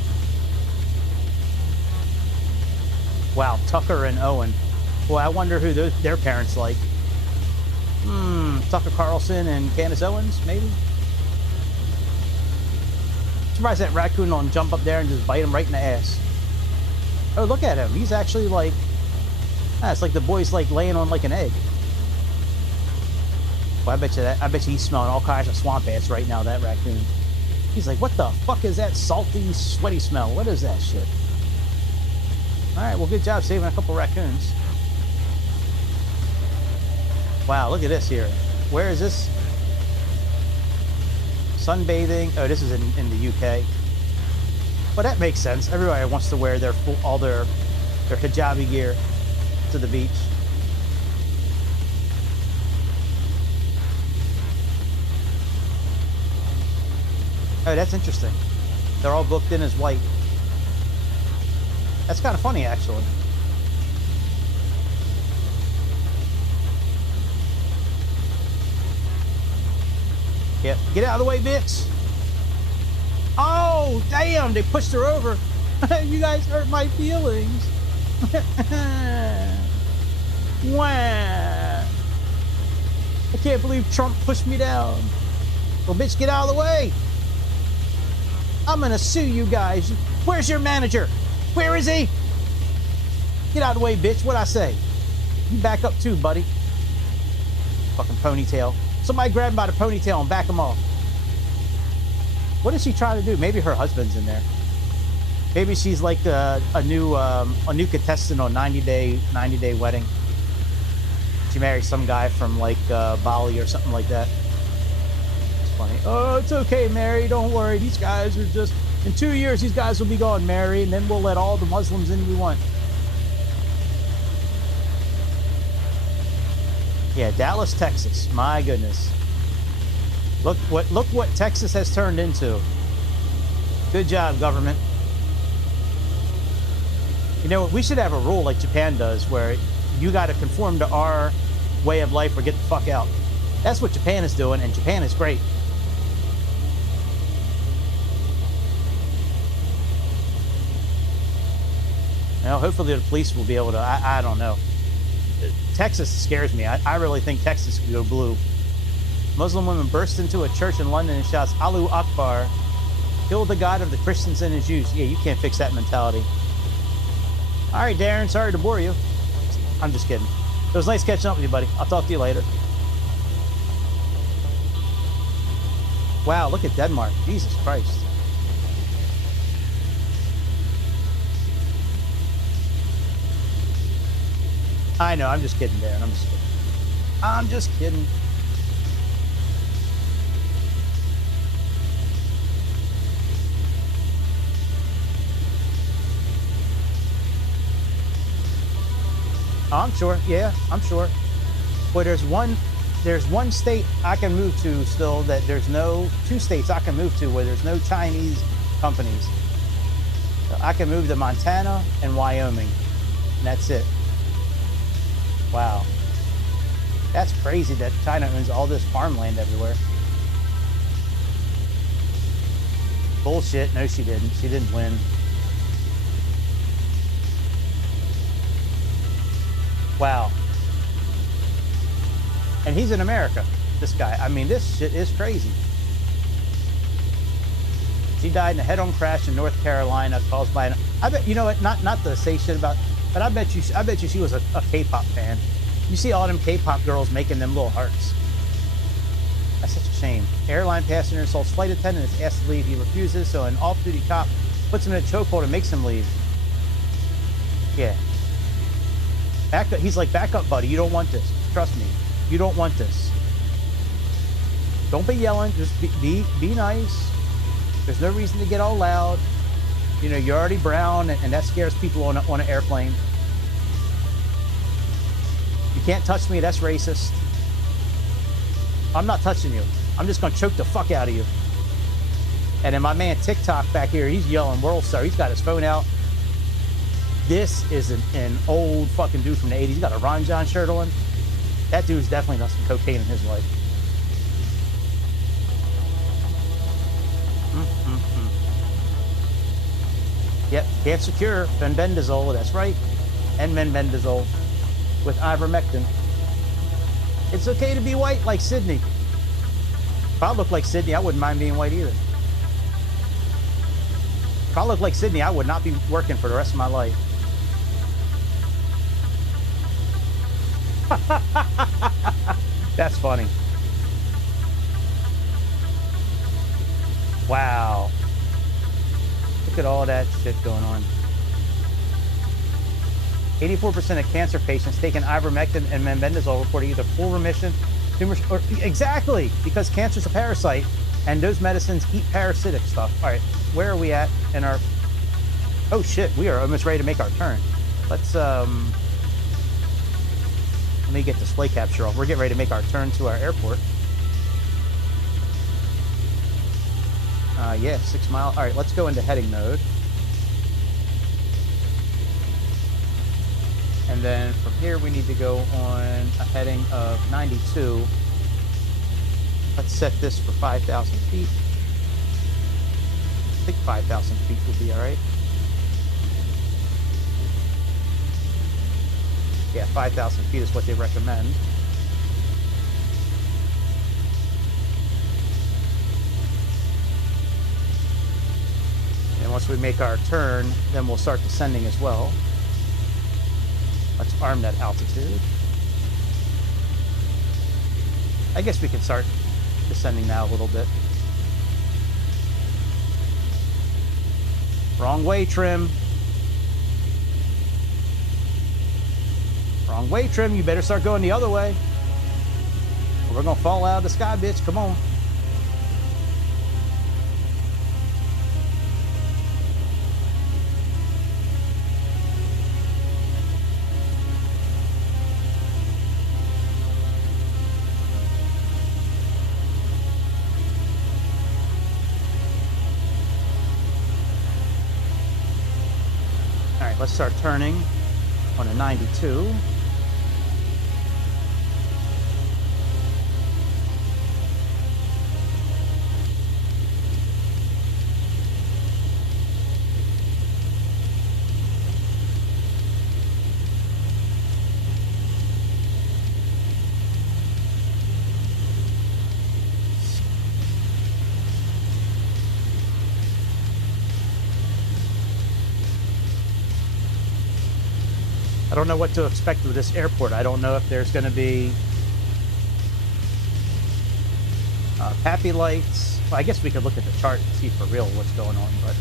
Wow, Tucker and Owen. Boy, I wonder who their parents like. Tucker Carlson and Candace Owens, maybe? Surprised that raccoon don't jump up there and just bite him right in the ass. Oh, look at him. He's actually like... Ah, it's like the boy's like laying on like an egg. Well, I bet you he's smelling all kinds of swamp ass right now, that raccoon. He's like, what the fuck is that salty, sweaty smell? What is that shit? Alright, well, good job saving a couple raccoons. Wow, look at this here. Where is this? Sunbathing. Oh, this is in the UK. Well, that makes sense. Everybody wants to wear their all their hijabi gear to the beach. Oh, that's interesting. They're all booked in as white. That's kind of funny, actually. Yep. Get out of the way, bitch. Oh, damn. They pushed her over. You guys hurt my feelings. Wow. I can't believe Trump pushed me down. Well, bitch, get out of the way. I'm going to sue you guys. Where's your manager? Where is he? Get out of the way, bitch. What'd I say? You back up too, buddy. Fucking ponytail. Somebody grab him by the ponytail and back him off. What is she trying to do? Maybe her husband's in there. Maybe she's like a new contestant on 90 Day Wedding. She married some guy from like Bali or something like that. It's funny. Oh, it's okay, Mary. Don't worry. These guys are just... In 2 years, these guys will be gone, Mary, and then we'll let all the Muslims in we want. Yeah, Dallas, Texas. My goodness. Look what Texas has turned into. Good job, government. You know, we should have a rule like Japan does where you got to conform to our way of life or get the fuck out. That's what Japan is doing, and Japan is great. Now, hopefully the police will be able to, I don't know. Texas scares me. I really think Texas could go blue. Muslim woman burst into a church in London and shouts, Allahu Akbar, kill the God of the Christians and the Jews. Yeah, you can't fix that mentality. All right, Darren, sorry to bore you. I'm just kidding. It was nice catching up with you, buddy. I'll talk to you later. Wow, look at Denmark. Jesus Christ. I know, I'm just kidding, Darren. I'm just kidding. I'm just kidding. Oh, I'm sure. Yeah, I'm sure. Well, there's one state I can move to still that there's no... 2 states I can move to where there's no Chinese companies. So I can move to Montana and Wyoming. And that's it. Wow. That's crazy that China owns all this farmland everywhere. Bullshit. No, she didn't. She didn't win. Wow. And he's in America, this guy. I mean, this shit is crazy. She died in a head-on crash in North Carolina caused by an... I bet, you know what, not to say shit about... But I bet you she was a K-pop fan. You see all them K-pop girls making them little hearts. That's such a shame. Airline passenger assaults flight attendant is asked to leave. He refuses, so an off-duty cop puts him in a chokehold and makes him leave. Yeah. Back up. He's like, back up, buddy. You don't want this. Trust me. You don't want this. Don't be yelling. Just be nice. There's no reason to get all loud. You know, you're already brown, and that scares people on an airplane. You can't touch me. That's racist. I'm not touching you. I'm just going to choke the fuck out of you. And then my man TikTok back here, he's yelling World Star. He's got his phone out. This is an old fucking dude from the 80s. He's got a Ron John shirt on. That dude's definitely done some cocaine in his life. Yep, can't secure fenbendazole, that's right. And menbendazole with ivermectin. It's okay to be white like Sydney. If I look like Sydney, I wouldn't mind being white either. If I looked like Sydney, I would not be working for the rest of my life. That's funny. Wow. Look at all that shit going on. 84% of cancer patients taking ivermectin and mebendazole reported either full remission, tumors, or exactly, because cancer's a parasite, and those medicines eat parasitic stuff. All right, where are we at in our... Oh shit, we are almost ready to make our turn. Let's let me get display capture off. We're getting ready to make our turn to our airport. Yeah, 6 mile. All right, let's go into heading mode. And then from here, we need to go on a heading of 92. Let's set this for 5,000 feet. I think 5,000 feet will be all right. Yeah, 5,000 feet is what they recommend. And once we make our turn, then we'll start descending as well. Let's arm that altitude. I guess we can start descending now a little bit. Wrong way, trim. Wrong way, trim. You better start going the other way. Or we're gonna fall out of the sky, bitch. Come on. Let's start turning on a 92. I don't know what to expect with this airport. I don't know if there's going to be PAPI lights. Well, I guess we could look at the chart and see for real what's going on, but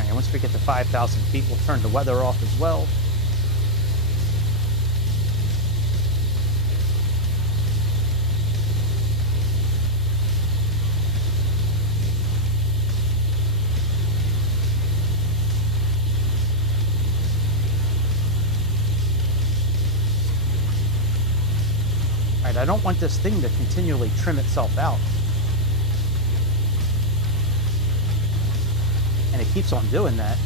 okay, once we get to 5,000 feet, we'll turn the weather off as well. I don't want this thing to continually trim itself out. And it keeps on doing that.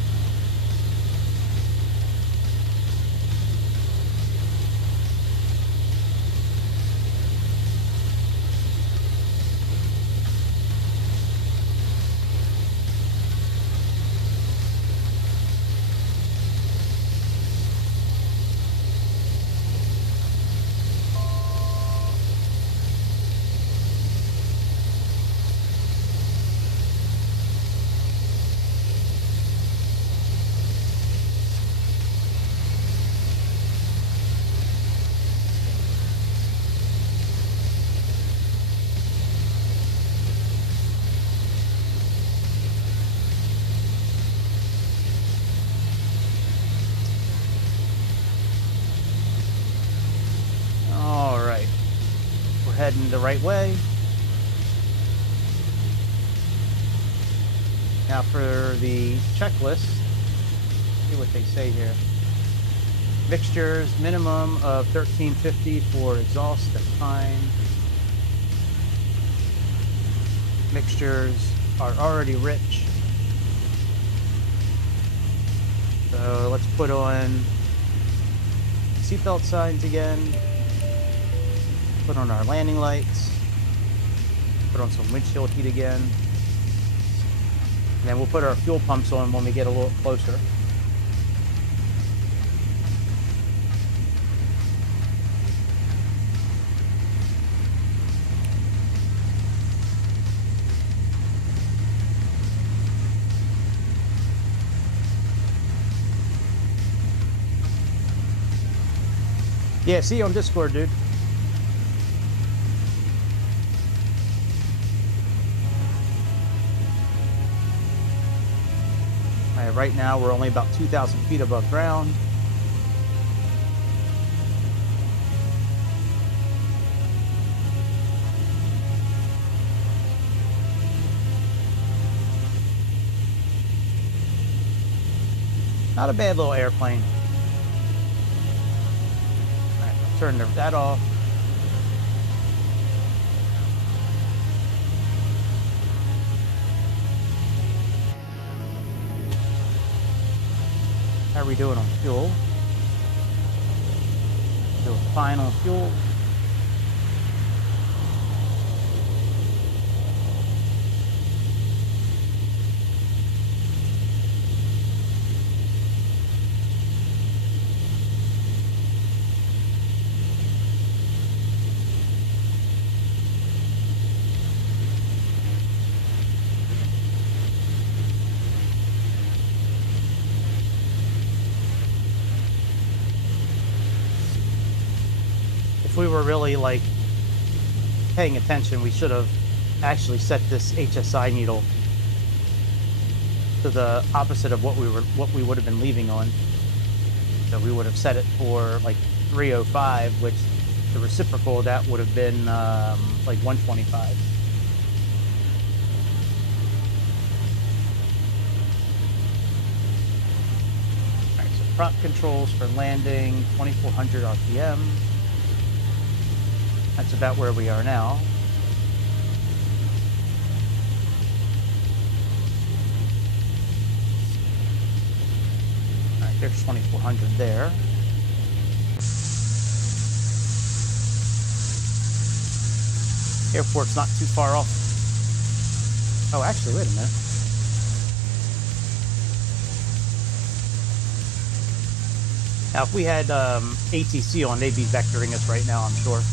Heading the right way. Now for the checklist, see what they say here. Mixtures, minimum of 1350 for exhaust at time. Mixtures are already rich. So let's put on seatbelt signs again. Put on our landing lights. Put on some windshield heat again. And then we'll put our fuel pumps on when we get a little closer. Yeah, see you on Discord, dude. All right, right now we're only about 2,000 feet above ground. Not a bad little airplane. Turn that off. How are we doing on fuel? Doing fine on fuel. If we were really like paying attention, we should have actually set this HSI needle to the opposite of what we would have been leaving on. So we would have set it for like 305, which the reciprocal of that would have been like 125. All right, so prop controls for landing, 2400 RPM. That's about where we are now. All right, there's 2400 there. Airport's not too far off. Oh, actually, wait a minute. Now, if we had ATC on, they'd be vectoring us right now, I'm sure.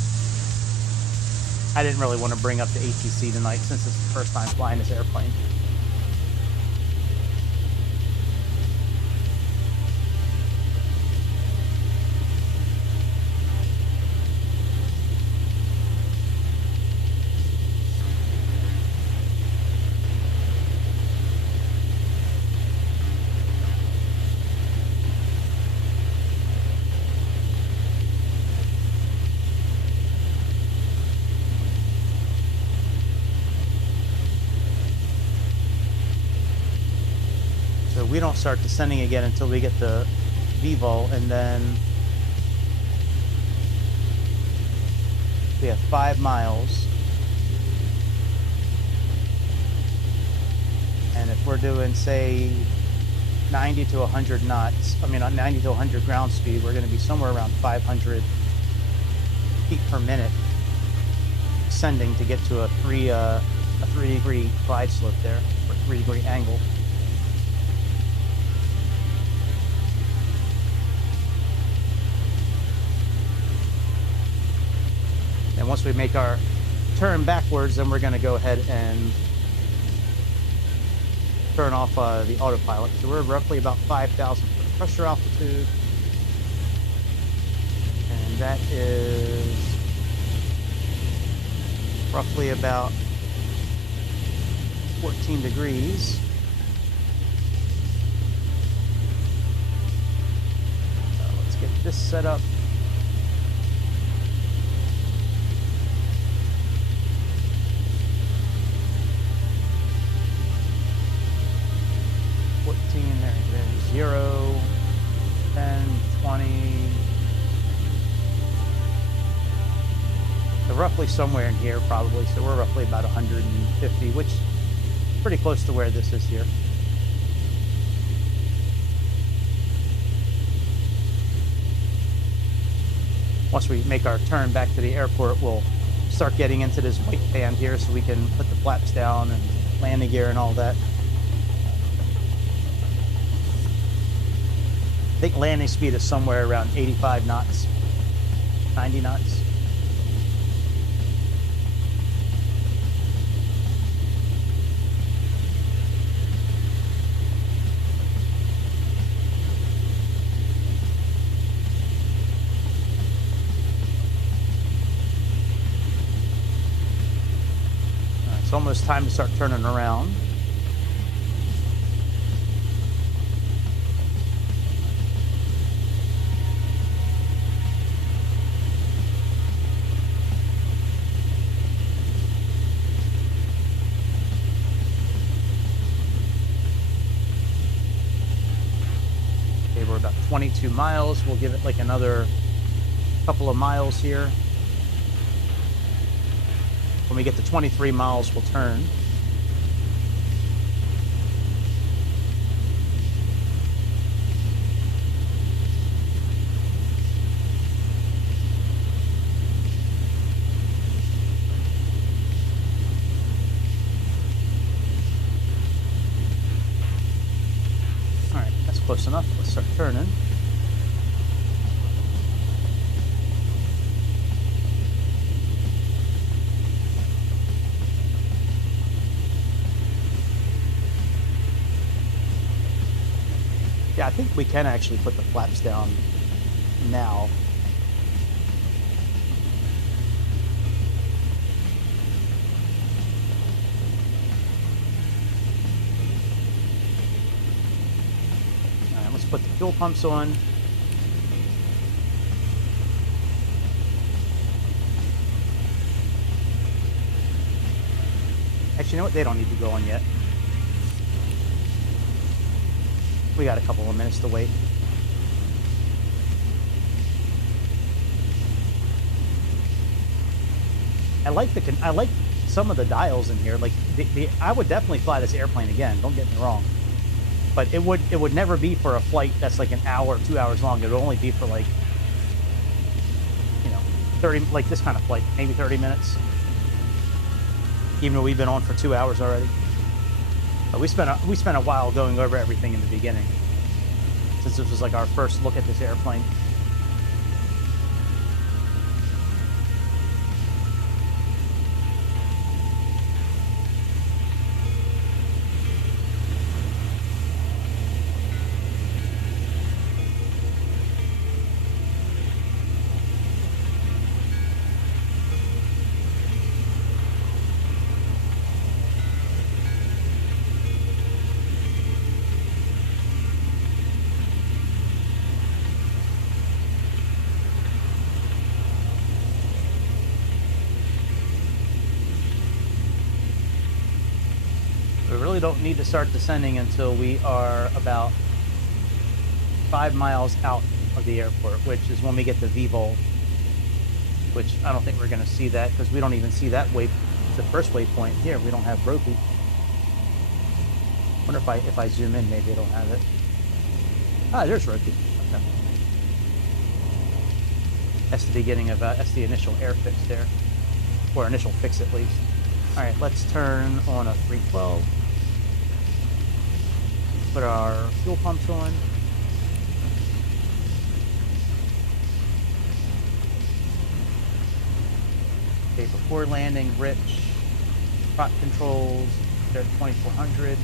I didn't really want to bring up the ATC tonight since it's the first time flying this airplane. We don't start descending again until we get the VVOL, and then we have 5 miles. And if we're doing, say, 90 to 100 knots, I mean, 90 to 100 ground speed, we're going to be somewhere around 500 feet per minute descending to get to a 3-degree glide slope there, or 3-degree angle. And once we make our turn backwards, then we're going to go ahead and turn off the autopilot. So we're roughly about 5,000 foot pressure altitude. And that is roughly about 14 degrees. So let's get this set up. There's 0, 10, 20. So roughly somewhere in here, probably. So we're roughly about 150, which is pretty close to where this is here. Once we make our turn back to the airport, we'll start getting into this white band here so we can put the flaps down and landing gear and all that. I think landing speed is somewhere around 85 knots, 90 knots. It's almost time to start turning around. Okay, we're about 22 miles. We'll give it like another couple of miles here. When we get to 23 miles, we'll turn. All right, that's close enough. Let's start turning. Yeah, I think we can actually put the flaps down now. All right, let's put the fuel pumps on. Actually, you know what? They don't need to go on yet. We got a couple of minutes to wait. I like some of the dials in here. Like I would definitely fly this airplane again. Don't get me wrong, but it would never be for a flight that's like an hour, 2 hours long. It would only be for like, you know, 30, like this kind of flight, maybe 30 minutes. Even though we've been on for 2 hours already. But we spent a while going over everything in the beginning, since this was like our first look at this airplane. We really don't need to start descending until we are about 5 miles out of the airport, which is when we get to VVOL, which I don't think we're going to see that because we don't even see that the first waypoint here. We don't have Roku. Wonder if I zoom in, maybe it'll have it. Ah, there's Roku. Okay. That's the beginning of that's the initial air fix there, or initial fix at least. All right, let's turn on a 312. Put our fuel pumps on. Okay, before landing, rich. Prop controls, they're at 2400.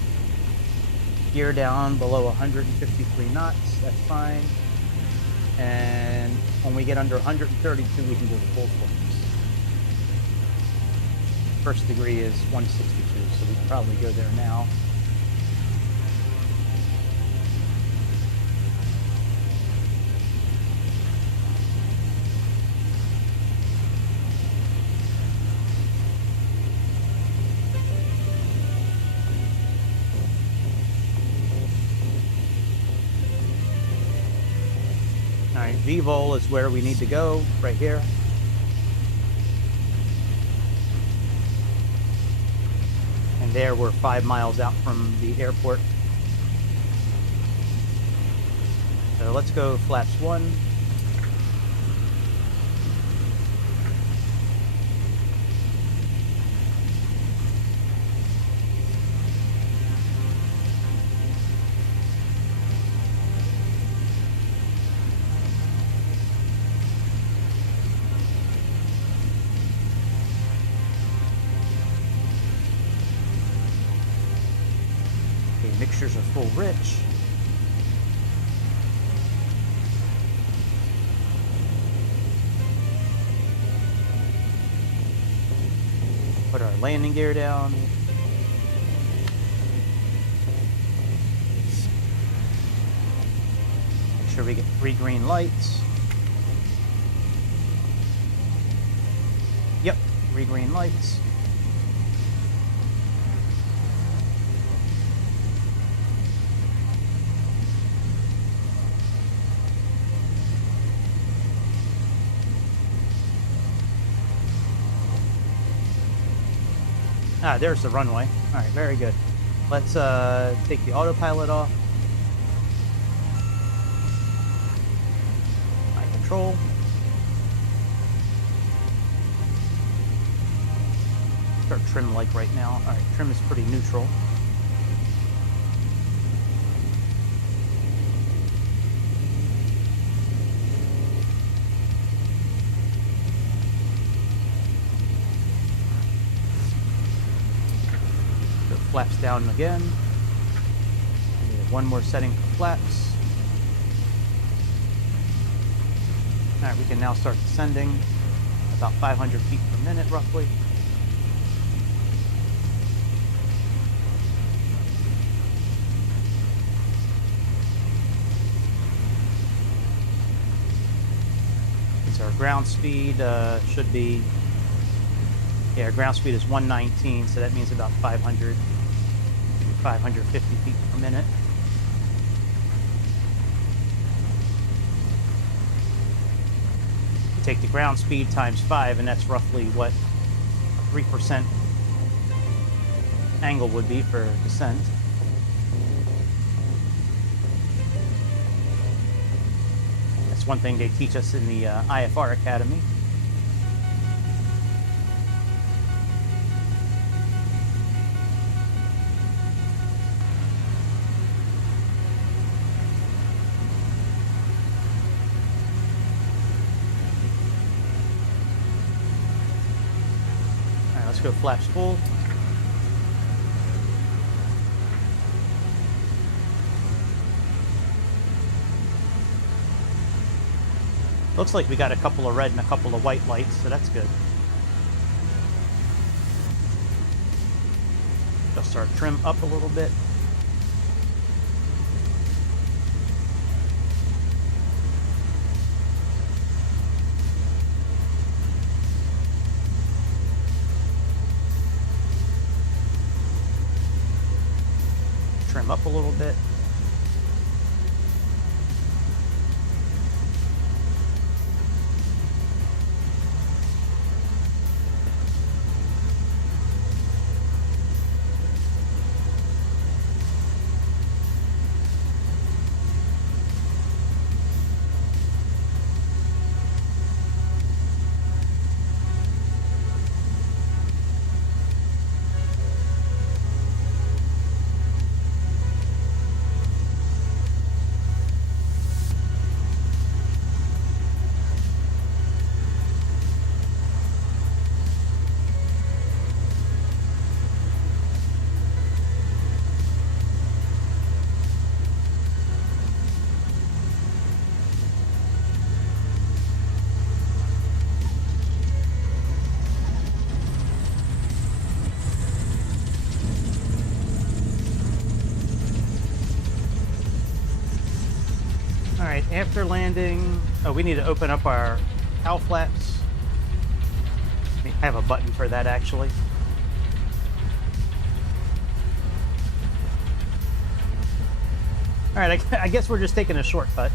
Gear down below 153 knots, that's fine. And when we get under 132, we can go full flaps. First degree is 162, so we can probably go there now. All right, VVOL is where we need to go, right here. And there we're 5 miles out from the airport. So let's go flaps 1. Okay, mixtures are full rich. Put our landing gear down. Make sure we get 3 green lights. Yep, 3 green lights. Ah, there's the runway. All right, very good. Let's take the autopilot off. My control. Start trim like right now. All right, trim is pretty neutral. Flaps down again. One more setting for flaps. Alright, we can now start descending about 500 feet per minute roughly. So our ground speed should be, yeah, our ground speed is 119, so that means about 550 feet per minute. You take the ground speed times 5, and that's roughly what a 3% angle would be for descent. That's one thing they teach us in the IFR Academy. Let's go flaps full. Looks like we got a couple of red and a couple of white lights, so that's good. Just our trim up a little bit. Trim up a little bit. Alright, after landing, oh, we need to open up our cowl flaps. I have a button for that actually. Alright, I guess we're just taking a shortcut.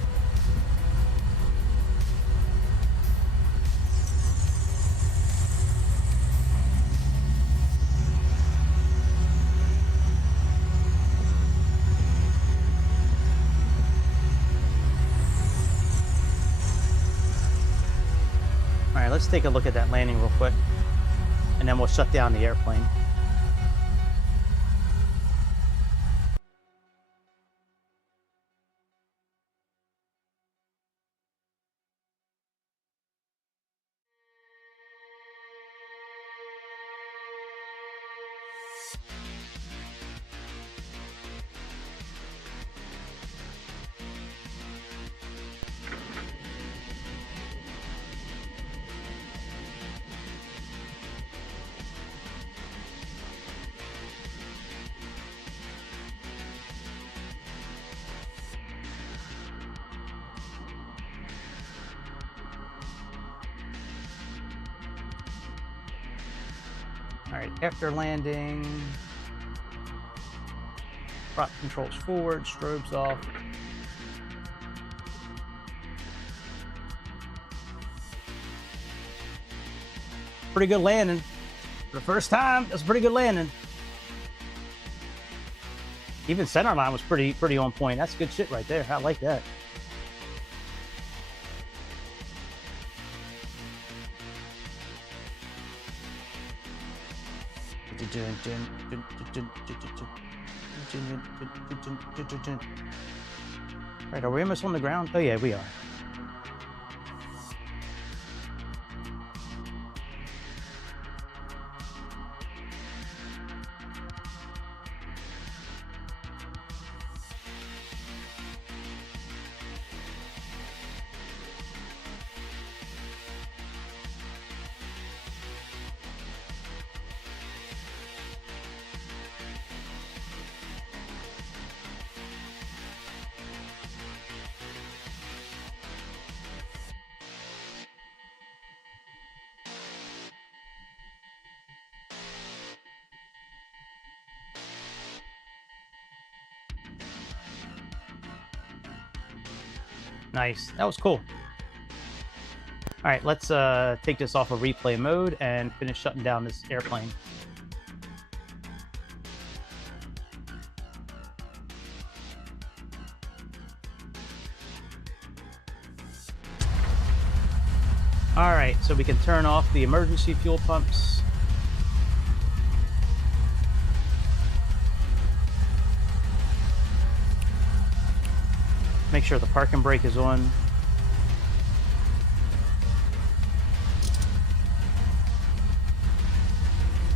Alright, let's take a look at that landing real quick, and then we'll shut down the airplane. right, after landing, prop controls forward, strobes off. Pretty good landing. For the first time, that's a pretty good landing. Even center line was pretty on point. That's good shit right there. I like that. Right, are we almost on the ground? Oh yeah, we are. Nice. That was cool. All right, let's take this off of replay mode and finish shutting down this airplane. All right, so we can turn off the emergency fuel pumps. Make sure the parking brake is on.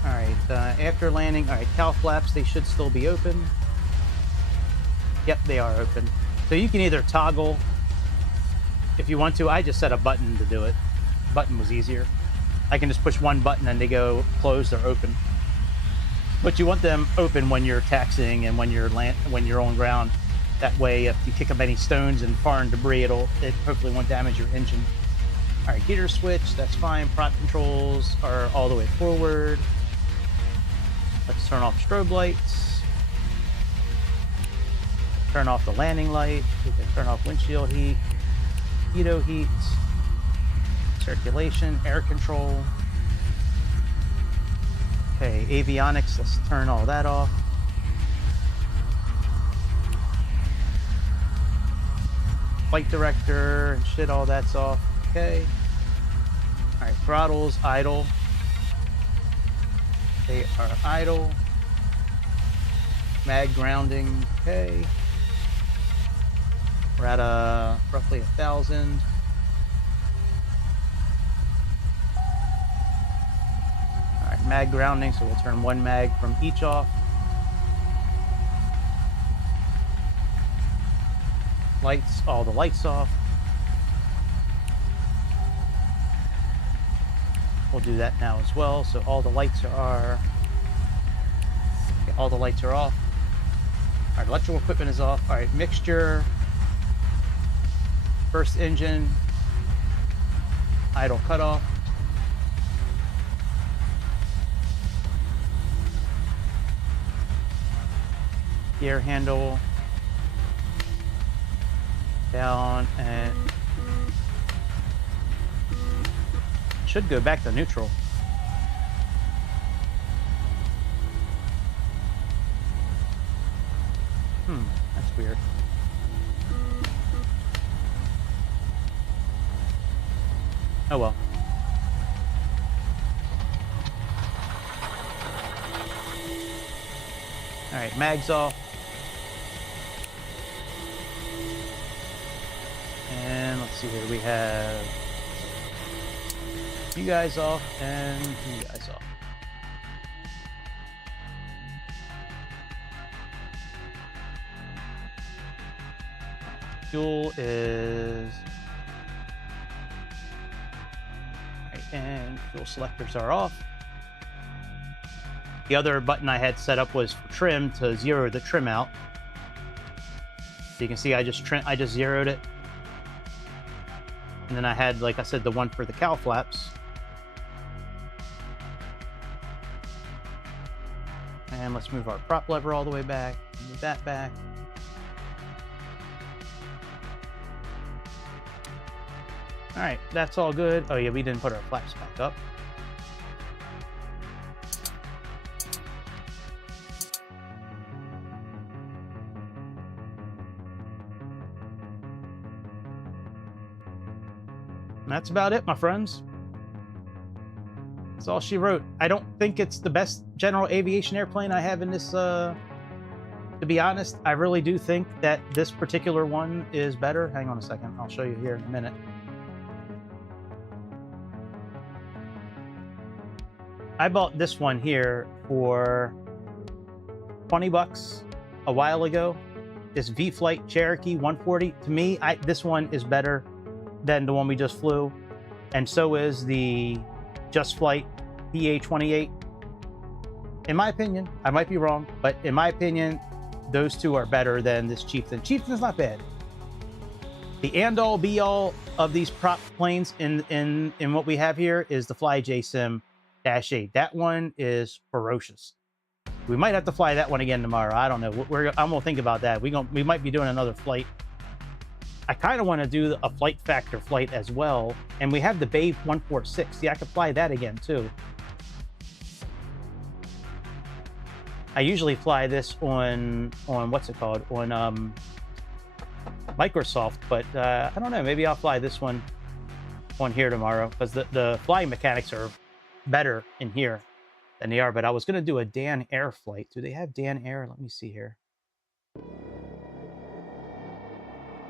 All right, after landing, all right, cowl flaps, they should still be open. Yep, they are open. So you can either toggle if you want to. I just set a button to do it. Button was easier. I can just push one button and they go closed or open. But you want them open when you're taxiing and when you're on ground. That way, if you kick up any stones and foreign debris, it hopefully won't damage your engine. All right, heater switch, that's fine. Prop controls are all the way forward. Let's turn off strobe lights. Turn off the landing light. We can turn off windshield heat, heato heat, circulation, air control. Okay, avionics, let's turn all that off. Flight director and shit, all that's off. Okay. All right, throttles idle. They are idle. Mag grounding. Okay. We're at roughly 1,000. All right, mag grounding. So we'll turn one mag from each off. Lights, all the lights off. We'll do that now as well. So all the lights are, okay, all the lights are off. All right, electrical equipment is off. All right, mixture, first engine, idle cutoff. Gear handle. Down, and should go back to neutral. That's weird. Oh well. All right, mags off. And let's see here, we have you guys off and you guys off. Fuel is, right, and fuel selectors are off. The other button I had set up was for trim, to zero the trim out. So you can see I just zeroed it. And then I had, like I said, the one for the cowl flaps. And let's move our prop lever all the way back. Move that back. All right, that's all good. Oh yeah, we didn't put our flaps back up. And that's about it, my friends. That's all she wrote. I don't think it's the best general aviation airplane I have in this. To be honest, I really do think that this particular one is better. Hang on a second. I'll show you here in a minute. I bought this one here for 20 bucks a while ago. This V-Flight Cherokee 140. To me, this one is better than the one we just flew. And so is the Just Flight PA28. In my opinion, I might be wrong, but in my opinion, those two are better than this Chieftan. Chieftan's not bad. The end-all be-all of these prop planes in what we have here is the FlyJ Sim -8. That one is ferocious. We might have to fly that one again tomorrow. I don't know. I'm gonna think about that. We might be doing another flight. I kind of want to do a flight factor flight as well, and we have the Bay 146. Yeah, I could fly that again too. I usually fly this on what's it called, on Microsoft, but I don't know. Maybe I'll fly this one on here tomorrow because the flying mechanics are better in here than they are. But I was going to do a Dan Air flight. Do they have Dan Air? Let me see here.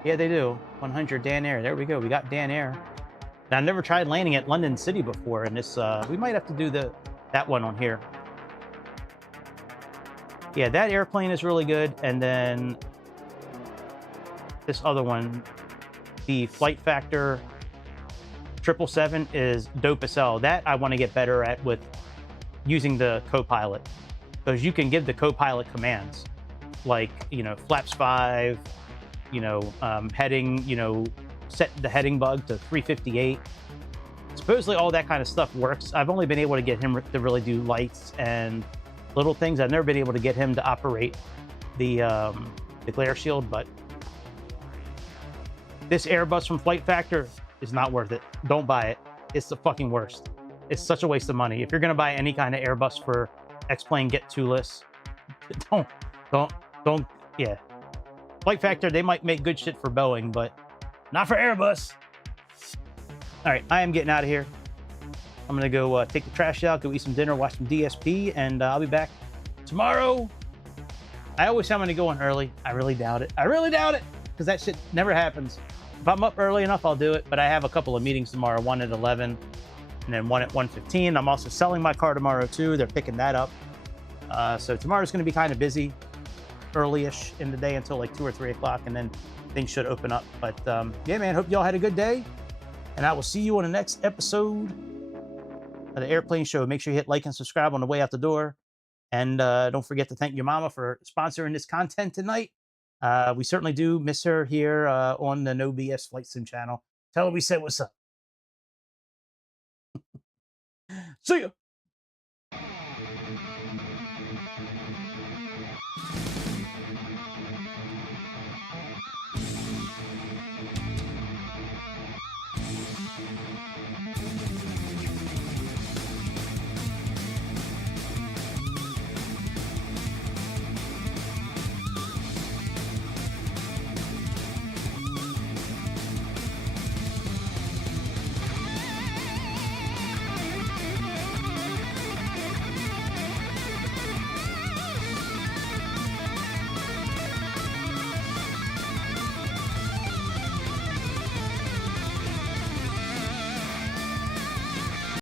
Yeah, they do. 100 Dan Air. There we go. We got Dan Air. And I've never tried landing at London City before, and this we might have to do that one on here. Yeah, that airplane is really good, and then this other one, the Flight Factor 777, is dope as hell. That I want to get better at with using the co-pilot, because you can give the co-pilot commands like, you know, flaps 5, you know, heading, you know, set the heading bug to 358. Supposedly all that kind of stuff works. I've only been able to get him to really do lights and little things. I've never been able to get him to operate the glare shield, but this Airbus from Flight Factor is not worth it. Don't buy it. It's the fucking worst. It's such a waste of money. If you're gonna buy any kind of Airbus for X-Plane Get Two-less, don't. Yeah, Flight Factor, they might make good shit for Boeing, but not for Airbus. All right, I am getting out of here. I'm gonna go take the trash out, go eat some dinner, watch some DSP, and I'll be back tomorrow. I always say I'm gonna go in early. I really doubt it. I really doubt it, because that shit never happens. If I'm up early enough, I'll do it, but I have a couple of meetings tomorrow, one at 11 and then one at 1:15. I'm also selling my car tomorrow too. They're picking that up. So tomorrow's gonna be kind of busy, early-ish in the day until like 2 or 3 o'clock, and then things should open up. But yeah, man, hope y'all had a good day, and I will see you on the next episode of the Airplane Show. Make sure you hit like and subscribe on the way out the door, and don't forget to thank your mama for sponsoring this content tonight. We certainly do miss her here on the No BS Flight Sim channel. Tell her we said what's up. See ya.